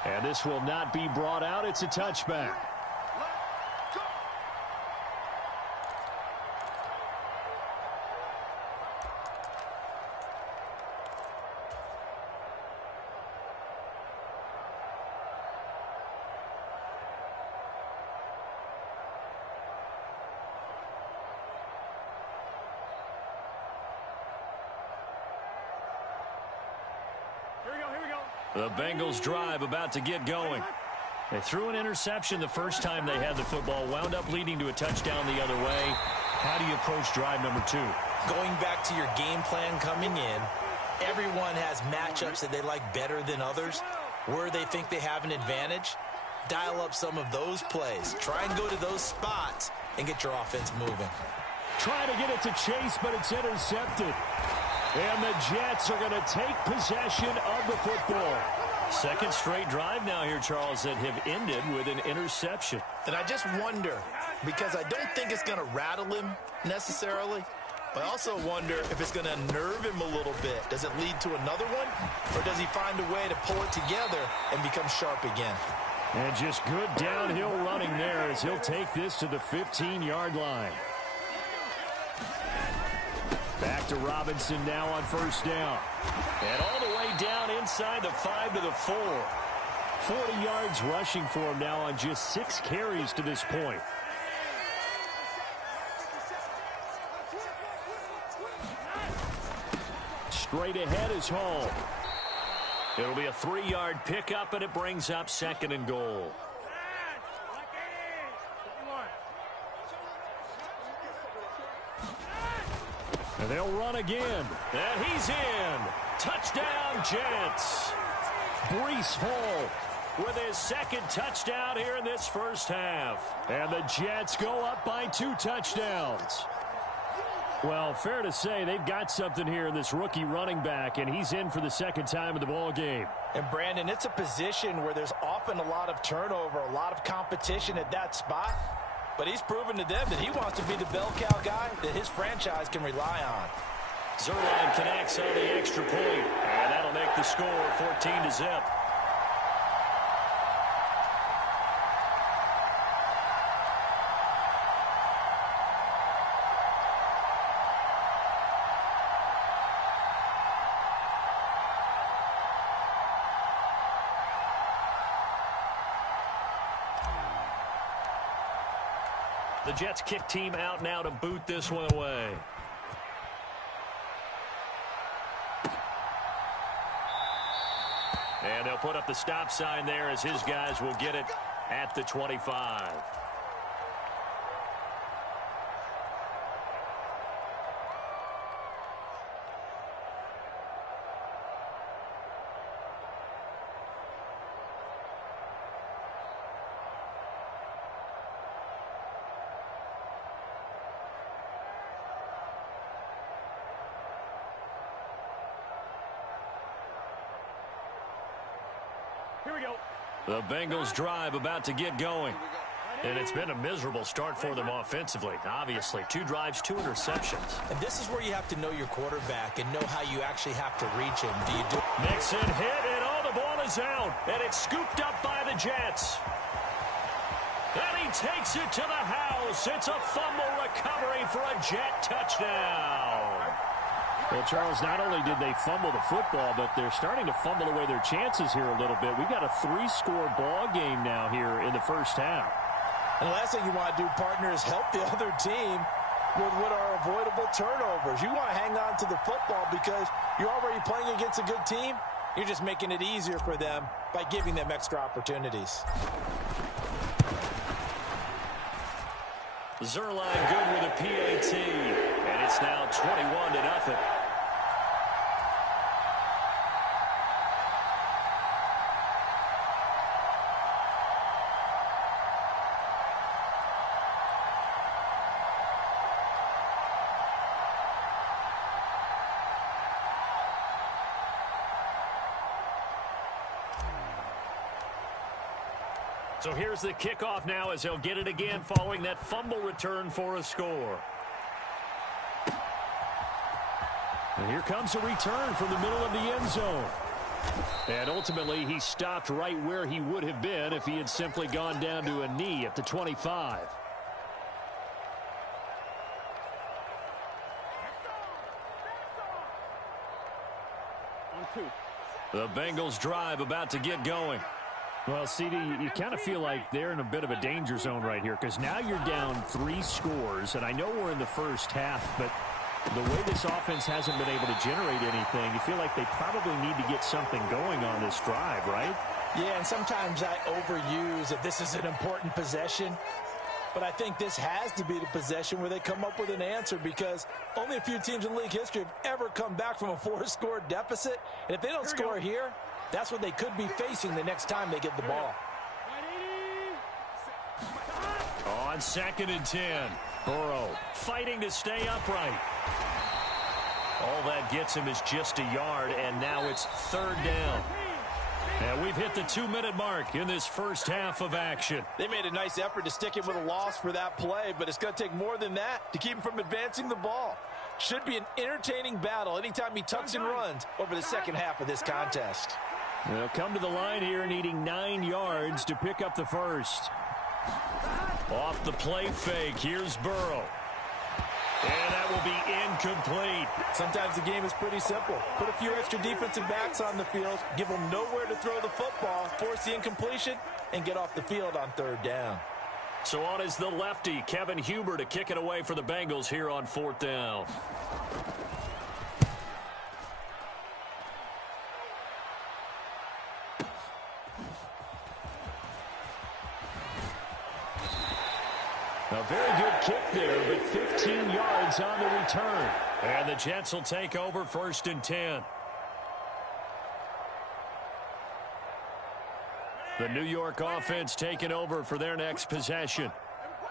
And this will not be brought out. It's a touchback. The Bengals drive about to get going. They threw an interception the first time they had the football, wound up leading to a touchdown the other way. How do you approach drive number 2? Going back to your game plan coming in, everyone has matchups that they like better than others. Where they think they have an advantage, dial up some of those plays. Try and go to those spots and get your offense moving. Trying to get it to Chase, but it's intercepted. And the Jets are going to take possession of the football. 2nd straight drive now here, Charles, that have ended with an interception. And I just wonder, because I don't think it's going to rattle him necessarily, but I also wonder if it's going to unnerve him a little bit. Does it lead to another one, or does he find a way to pull it together and become sharp again? And just good downhill running there as he'll take this to the 15-yard line. Back to Robinson now on 1st down. And all the way down inside the 5 to the 4. 40 yards rushing for him now on just 6 carries to this point. Straight ahead is Hall. It'll be a 3-yard pickup, and it brings up 2nd and goal. And they'll run again. And he's in. Touchdown, Jets. Breece Hall with his 2nd touchdown here in this first half. And the Jets go up by 2 touchdowns. Well, fair to say they've got something here in this rookie running back, and he's in for the 2nd time of the ball game. And, Brandon, it's a position where there's often a lot of turnover, a lot of competition at that spot. But he's proven to them that he wants to be the bell cow guy that his franchise can rely on. Zerline connects on the extra point, and that'll make the score 14-0. The Jets kick team out now to boot this one away. And they'll put up the stop sign there as his guys will get it at the 25. Here we go. The Bengals drive about to get going. And it's been a miserable start for them offensively. Obviously, 2 drives, 2 interceptions. And this is where you have to know your quarterback and know how you actually have to reach him. Do you do Mixon hit, and the ball is out. And it's scooped up by the Jets. And he takes it to the house. It's a fumble recovery for a Jet touchdown. Well, Charles, not only did they fumble the football, but they're starting to fumble away their chances here a little bit. We've got a 3-score ball game now here in the first half. And the last thing you want to do, partner, is help the other team with what are avoidable turnovers. You want to hang on to the football because you're already playing against a good team. You're just making it easier for them by giving them extra opportunities. Zerline good with a PAT. And it's now 21-0. So here's the kickoff now as he'll get it again following that fumble return for a score. And here comes a return from the middle of the end zone. And ultimately, he stopped right where he would have been if he had simply gone down to a knee at the 25. On 2. The Bengals drive about to get going. Well, CD, you kind of feel like they're in a bit of a danger zone right here because now you're down 3 scores, and I know we're in the first half, but the way this offense hasn't been able to generate anything, you feel like they probably need to get something going on this drive, right? Yeah, and sometimes I overuse that this is an important possession. But I think this has to be the possession where they come up with an answer because only a few teams in league history have ever come back from a 4-score deficit. And if they don't score here, that's what they could be facing the next time they get the ball. On 2nd and 10. Burrow fighting to stay upright. All that gets him is just a yard, and now it's 3rd down. And we've hit the 2-minute mark in this first half of action. They made a nice effort to stick it with a loss for that play, but it's going to take more than that to keep him from advancing the ball. Should be an entertaining battle anytime he tucks and runs over the second half of this contest. They'll come to the line here needing 9 yards to pick up the first. Off the play fake, here's Burrow. And that will be incomplete. Sometimes the game is pretty simple. Put a few extra defensive backs on the field, give them nowhere to throw the football, force the incompletion, and get off the field on 3rd down. So on is the lefty, Kevin Huber, to kick it away for the Bengals here on 4th down. A very good kick there, but 15 yards on the return. And the Jets will take over 1st and 10. The New York offense taking over for their next possession.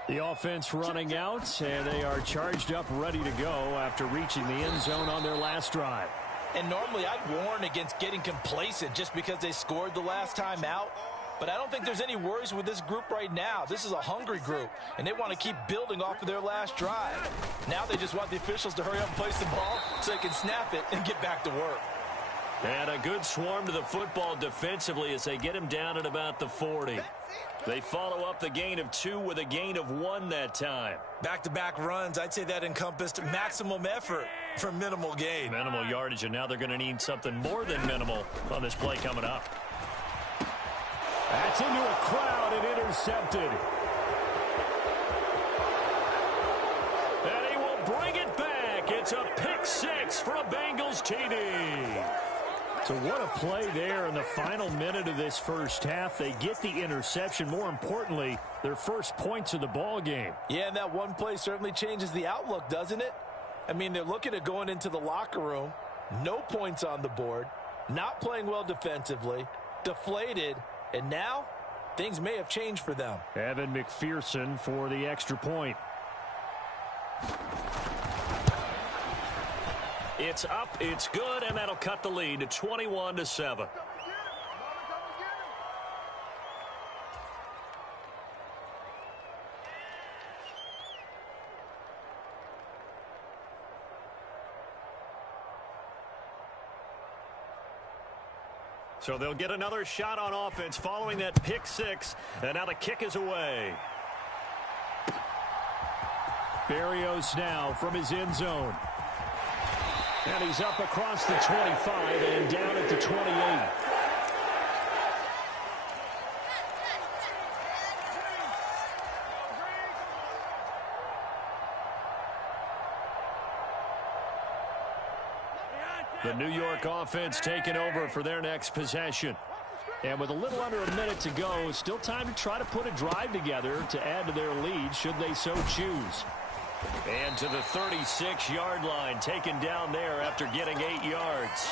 The offense running out, and they are charged up, ready to go after reaching the end zone on their last drive. And normally I'd warn against getting complacent just because they scored the last time out. But I don't think there's any worries with this group right now. This is a hungry group, and they want to keep building off of their last drive. Now they just want the officials to hurry up and place the ball so they can snap it and get back to work. And a good swarm to the football defensively as they get him down at about the 40. They follow up the gain of 2 with a gain of 1 that time. back-to-back runs? I'd say that encompassed maximum effort for minimal gain. Minimal yardage, and now they're going to need something more than minimal on this play coming up. That's into a crowd and intercepted. And he will bring it back. It's a pick 6 for a Bengals TD. So what a play there in the final minute of this first half. They get the interception. More importantly, their first points of the ball game. Yeah, and that one play certainly changes the outlook, doesn't it? I mean, they're looking at going into the locker room, no points on the board, not playing well defensively, deflated, and now things may have changed for them. Evan McPherson for the extra point. It's up, it's good, and that'll cut the lead to 21-7. So they'll get another shot on offense following that pick six, and now the kick is away. Berrios now from his end zone. And he's up across the 25 and down at the 28. The New York offense taking over for their next possession. And with a little under a minute to go, still time to try to put a drive together to add to their lead should they so choose. And to the 36-yard line, taken down there after getting 8 yards.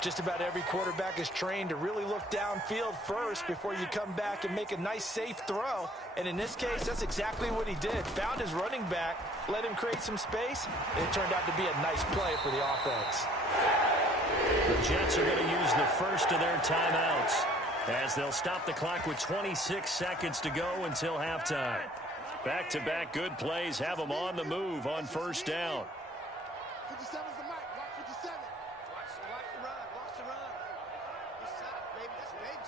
Just about every quarterback is trained to really look downfield first before you come back and make a nice, safe throw. And in this case, that's exactly what he did. Found his running back, let him create some space, and it turned out to be a nice play for the offense. The Jets are going to use the first of their timeouts as they'll stop the clock with 26 seconds to go until halftime. Back-to-back good plays have them on the move on first down. 57's the mic. Watch 57. Watch the run. Watch the run. This side, baby. That's baby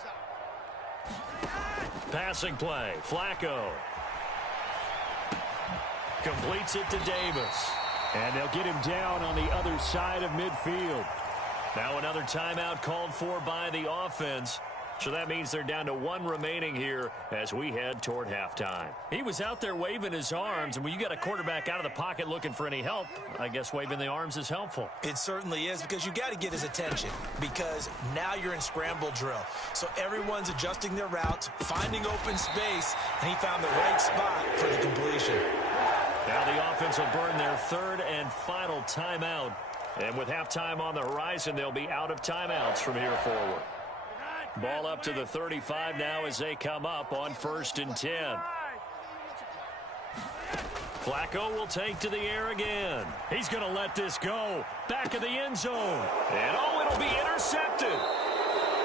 side. Passing play. Flacco. Completes it to Davis. And they'll get him down on the other side of midfield. Now another timeout called for by the offense. So that means they're down to one remaining here as we head toward halftime. He was out there waving his arms, and when you got a quarterback out of the pocket looking for any help, I guess waving the arms is helpful. It certainly is, because you got to get his attention, because now you're in scramble drill. So everyone's adjusting their routes, finding open space, and he found the right spot for the completion. Now the offense will burn their third and final timeout. And with halftime on the horizon, they'll be out of timeouts from here forward. Ball up to the 35 now as they come up on 1st and 10. Flacco will take to the air again. He's going to let this go. Back of the end zone. And oh, it'll be intercepted.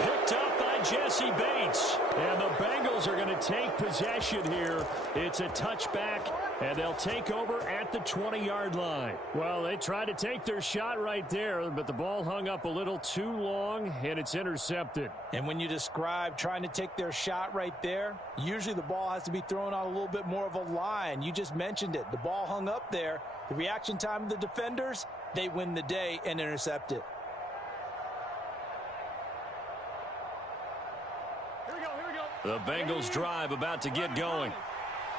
Picked up by Jesse Bates. And the Bengals are going to take possession here. It's a touchback, and they'll take over at the 20-yard line. Well, they tried to take their shot right there, but the ball hung up a little too long, and it's intercepted. And when you describe trying to take their shot right there, usually the ball has to be thrown on a little bit more of a line. You just mentioned it. The ball hung up there. The reaction time of the defenders, they win the day and intercept it. The Bengals drive about to get going.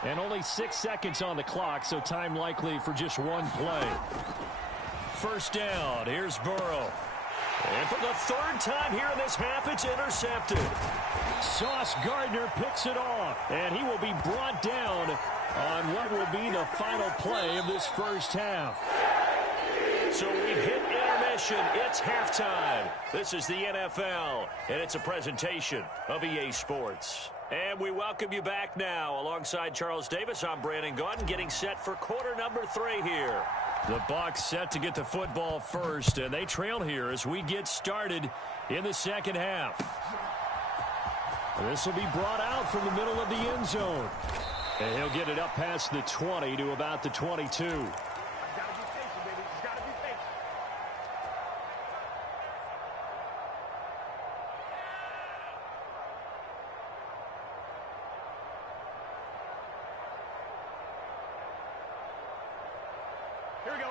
And only 6 seconds on the clock, so time likely for just one play. First down. Here's Burrow. And for the third time here in this half, it's intercepted. Sauce Gardner picks it off, and he will be brought down on what will be the final play of this first half. So we hit intermission. It's halftime. This is the NFL, and it's a presentation of EA Sports. And we welcome you back now. Alongside Charles Davis, I'm Brandon Gaudin, getting set for quarter number 3 here. The Bucs set to get the football first, and they trail here as we get started in the second half. This will be brought out from the middle of the end zone. And he'll get it up past the 20 to about the 22.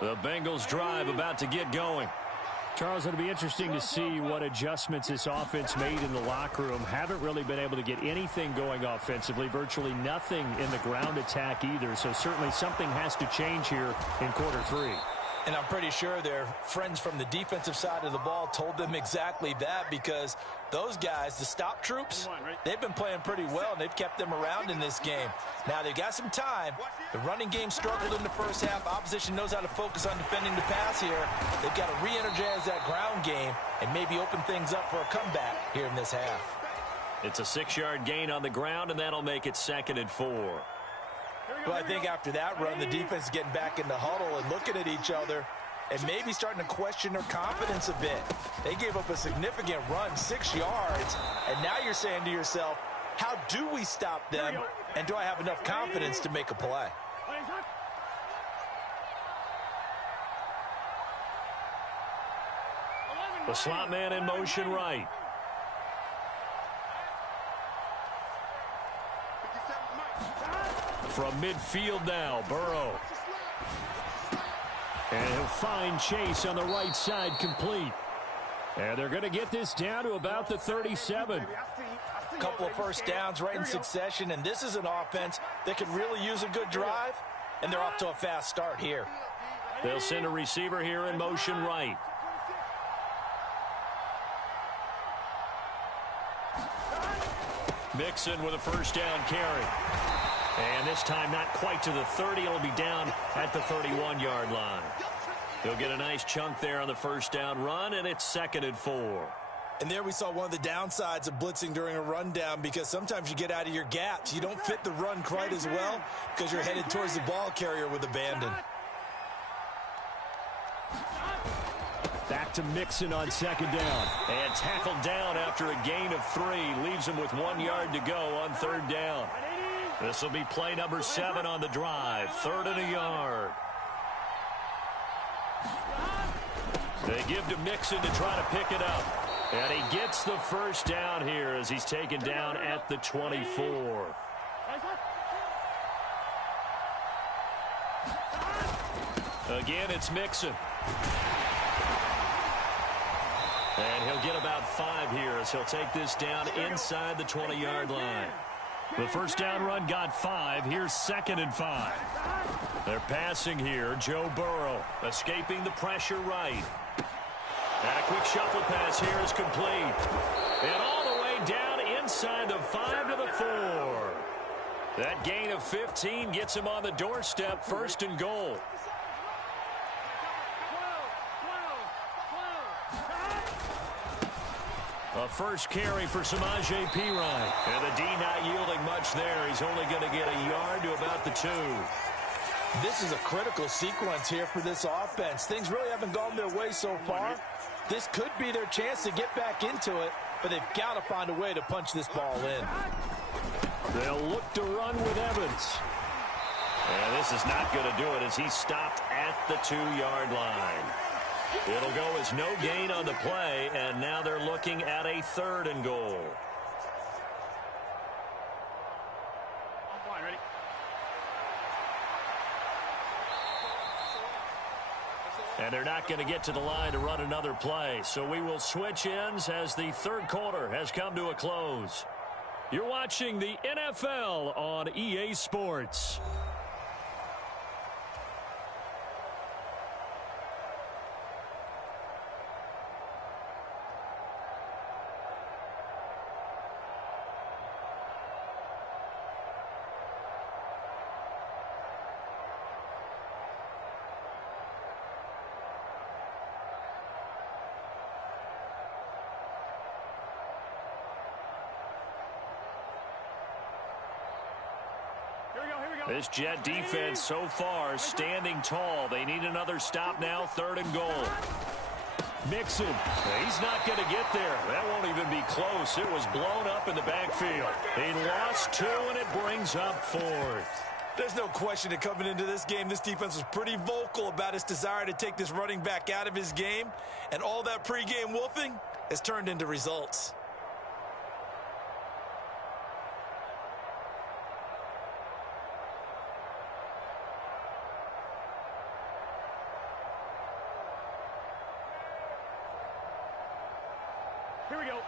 The Bengals drive about to get going. Charles, it'll be interesting to see what adjustments this offense made in the locker room. Haven't really been able to get anything going offensively, virtually nothing in the ground attack either. So certainly something has to change here in quarter 3. And I'm pretty sure their friends from the defensive side of the ball told them exactly that, because those guys, the stop troops, they've been playing pretty well, and they've kept them around in this game. Now, they've got some time. The running game struggled in the first half. Opposition knows how to focus on defending the pass here. They've got to re-energize that ground game and maybe open things up for a comeback here in this half. It's a 6-yard gain on the ground, and that'll make it 2nd and 4. Well, I think after that run, the defense is getting back in the huddle and looking at each other and maybe starting to question their confidence a bit. They gave up a significant run, 6 yards, and now you're saying to yourself, how do we stop them, and do I have enough confidence to make a play? The slot man in motion right. From midfield now, Burrow. And he'll find Chase on the right side, complete. And they're going to get this down to about the 37. A couple of first downs right in succession, and this is an offense that can really use a good drive, and they're off to a fast start here. They'll send a receiver here in motion right. Mixon with a first down carry. And this time not quite to the 30. It'll be down at the 31-yard line. He'll get a nice chunk there on the first down run, and it's 2nd and 4. And there we saw one of the downsides of blitzing during a rundown, because sometimes you get out of your gaps. You don't fit the run quite as well because you're headed towards the ball carrier with abandon. Back to Mixon on 2nd down. And tackled down after a gain of 3. Leaves him with 1 yard to go on 3rd down. This will be play number 7 on the drive. 3rd and a yard. They give to Mixon to try to pick it up. And he gets the first down here as he's taken down at the 24. Again, it's Mixon. And he'll get about 5 here as he'll take this down inside the 20-yard line. The first down run got 5. Here's 2nd and 5. They're passing here. Joe Burrow escaping the pressure right. And a quick shuffle pass here is complete. And all the way down inside the 5 to the 4. That gain of 15 gets him on the doorstep, 1st and goal. A first carry for Samaje Perine. And the D not yielding much there. He's only going to get a yard to about the 2. This is a critical sequence here for this offense. Things really haven't gone their way so far. This could be their chance to get back into it, but they've got to find a way to punch this ball in. They'll look to run with Evans. And this is not going to do it as he's stopped at the 2-yard line. It'll go as no gain on the play, and now they're looking at a 3rd and goal. And they're not going to get to the line to run another play. So we will switch ends as the 3rd quarter has come to a close. You're watching the NFL on EA Sports. This Jet defense so far standing tall. They need another stop now, 3rd and goal. Mixon, he's not going to get there. That won't even be close. It was blown up in the backfield. He lost 2, and it brings up 4th. There's no question that coming into this game, this defense was pretty vocal about its desire to take this running back out of his game, and all that pregame wolfing has turned into results. Here we go. 180.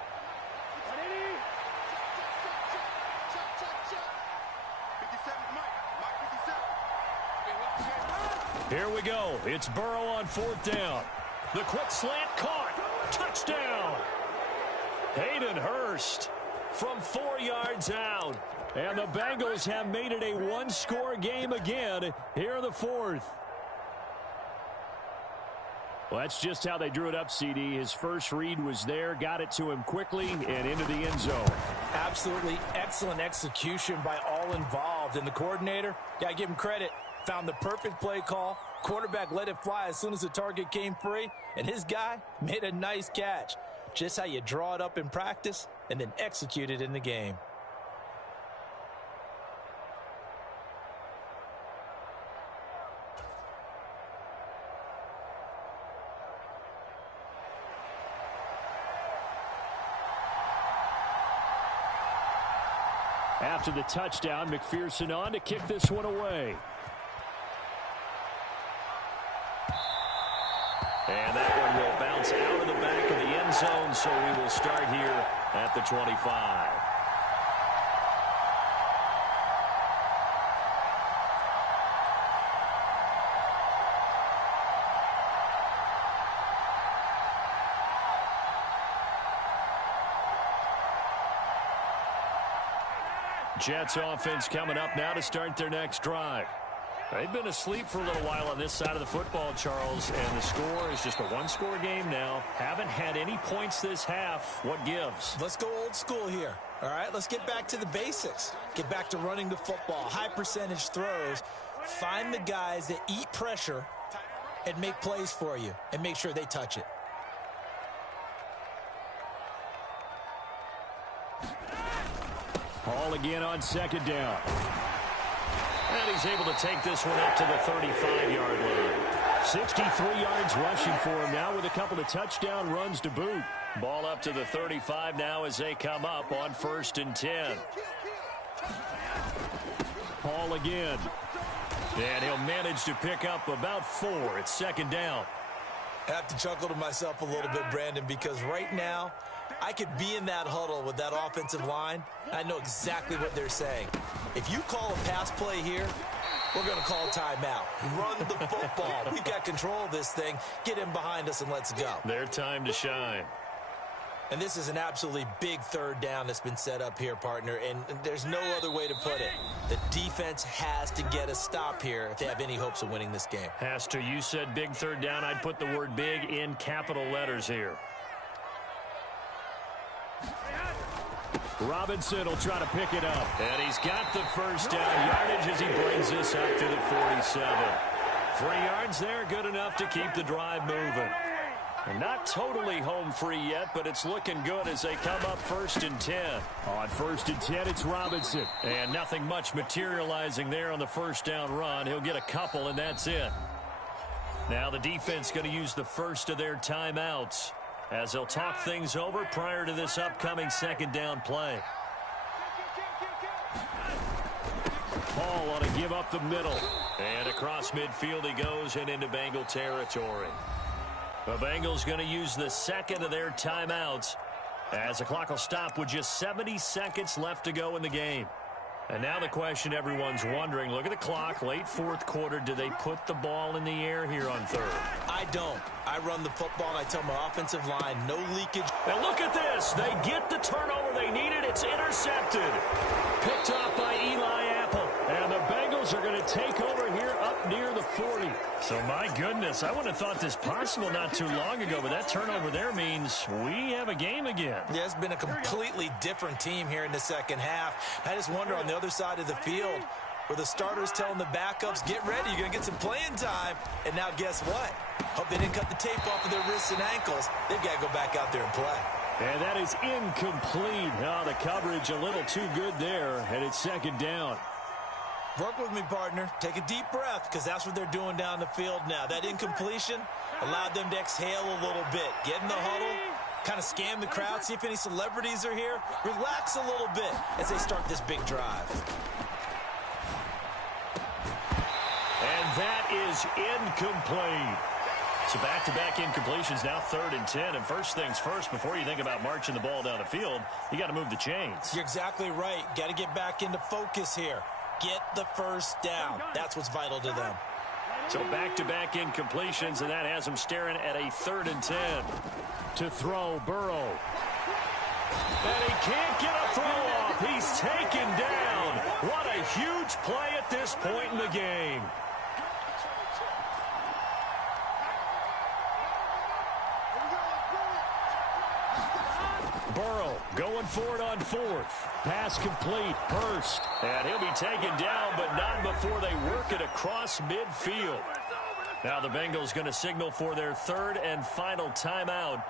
Check. 57, Mike. Mike 57. Here we go. It's Burrow on 4th down. The quick slant caught. Touchdown. Hayden Hurst from 4 yards out. And the Bengals have made it a one-score game again here in the 4th. Well, that's just how they drew it up, CD. His first read was there, got it to him quickly, and into the end zone. Absolutely excellent execution by all involved. And the coordinator, got to give him credit, found the perfect play call. Quarterback let it fly as soon as the target came free, and his guy made a nice catch. Just how you draw it up in practice and then execute it in the game. After the touchdown, McPherson on to kick this one away. And that one will bounce out of the back of the end zone, so we will start here at the 25. Jets offense coming up now to start their next drive. They've been asleep for a little while on this side of the football, Charles, and the score is just a one-score game now. Haven't had any points this half. What gives? Let's go old school here. All right, let's get back to the basics. Get back to running the football, high percentage throws. Find the guys that eat pressure and make plays for you and make sure they touch it. Hall again on 2nd down. And he's able to take this one up to the 35-yard line. 63 yards rushing for him now with a couple of touchdown runs to boot. Ball up to the 35 now as they come up on 1st and 10. Hall again. And he'll manage to pick up about 4 at 2nd down. I have to chuckle to myself a little bit, Brandon, because right now I could be in that huddle with that offensive line. I know exactly what they're saying. If you call a pass play here, we're going to call timeout. Run the football. We've got control of this thing. Get in behind us and let's go. Their time to shine. And this is an absolutely big 3rd down that's been set up here, partner, and there's no other way to put it. The defense has to get a stop here if they have any hopes of winning this game. Has to. You said big 3rd down. I'd put the word big in capital letters here. Robinson will try to pick it up. And he's got the 1st down yardage as he brings this up to the 47. 3 yards there, good enough to keep the drive moving. And not totally home free yet, but it's looking good as they come up 1st and 10. On 1st and 10, it's Robinson. And nothing much materializing there on the 1st down run. He'll get a couple, and that's it. Now the defense going to use the first of their timeouts as they'll talk things over prior to this upcoming 2nd down play. Hall on to give up the middle. And across midfield he goes and into Bengal territory. The Bengals going to use the 2nd of their timeouts as the clock will stop with just 70 seconds left to go in the game. And now the question everyone's wondering, look at the clock, late 4th quarter, do they put the ball in the air here on 3rd? I don't. I run the football and I tell my offensive line, no leakage. And look at this. They get the turnover they needed. It's intercepted. Picked off by Eli Apple. And the Bengals are going to take over here up near the 40. So, my goodness, I wouldn't have thought this possible not too long ago, but that turnover there means we have a game again. Yeah, it's been a completely different team here in the 2nd half. I just wonder on the other side of the field where the starters telling the backups, get ready, you're going to get some playing time. And now guess what? Hope they didn't cut the tape off of their wrists and ankles. They've got to go back out there and play. And that is incomplete. Oh, the coverage a little too good there, and it's 2nd down. Work with me, partner. Take a deep breath, because that's what they're doing down the field now. That incompletion allowed them to exhale a little bit. Get in the huddle, kind of scan the crowd, see if any celebrities are here. Relax a little bit as they start this big drive. And that is incomplete. So back-to-back incompletions, now 3rd and 10. And first things first, before you think about marching the ball down the field, you got to move the chains. You're exactly right. Got to get back into focus here. Get the first down. That's what's vital to them. So back-to-back incompletions, and that has them staring at a 3rd and 10. To throw, Burrow. And he can't get a throw off. He's taken down. What a huge play at this point in the game. Burrow going for it on 4th. Pass complete. Hurst. And he'll be taken down, but not before they work it across midfield. Now the Bengals going to signal for their 3rd and final timeout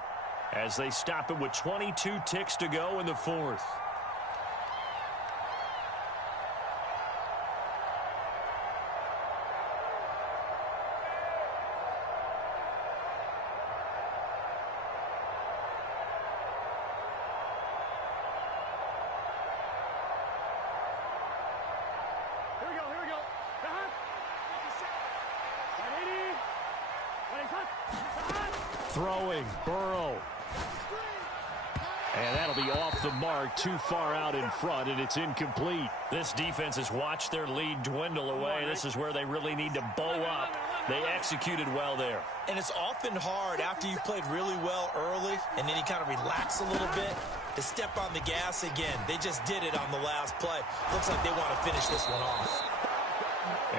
as they stop it with 22 ticks to go in the 4th. Throwing, Burrow. And that'll be off the mark, too far out in front, and it's incomplete. This defense has watched their lead dwindle away. This is where they really need to bow up. They executed well there. And it's often hard after you've played really well early and then you kind of relax a little bit to step on the gas again. They just did it on the last play. Looks like they want to finish this one off.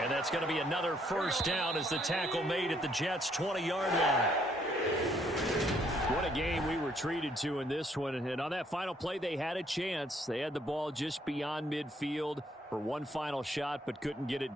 And that's going to be another first down as the tackle made at the Jets' 20-yard line. What a game we were treated to in this one. And on that final play, they had a chance. They had the ball just beyond midfield for one final shot, but couldn't get it.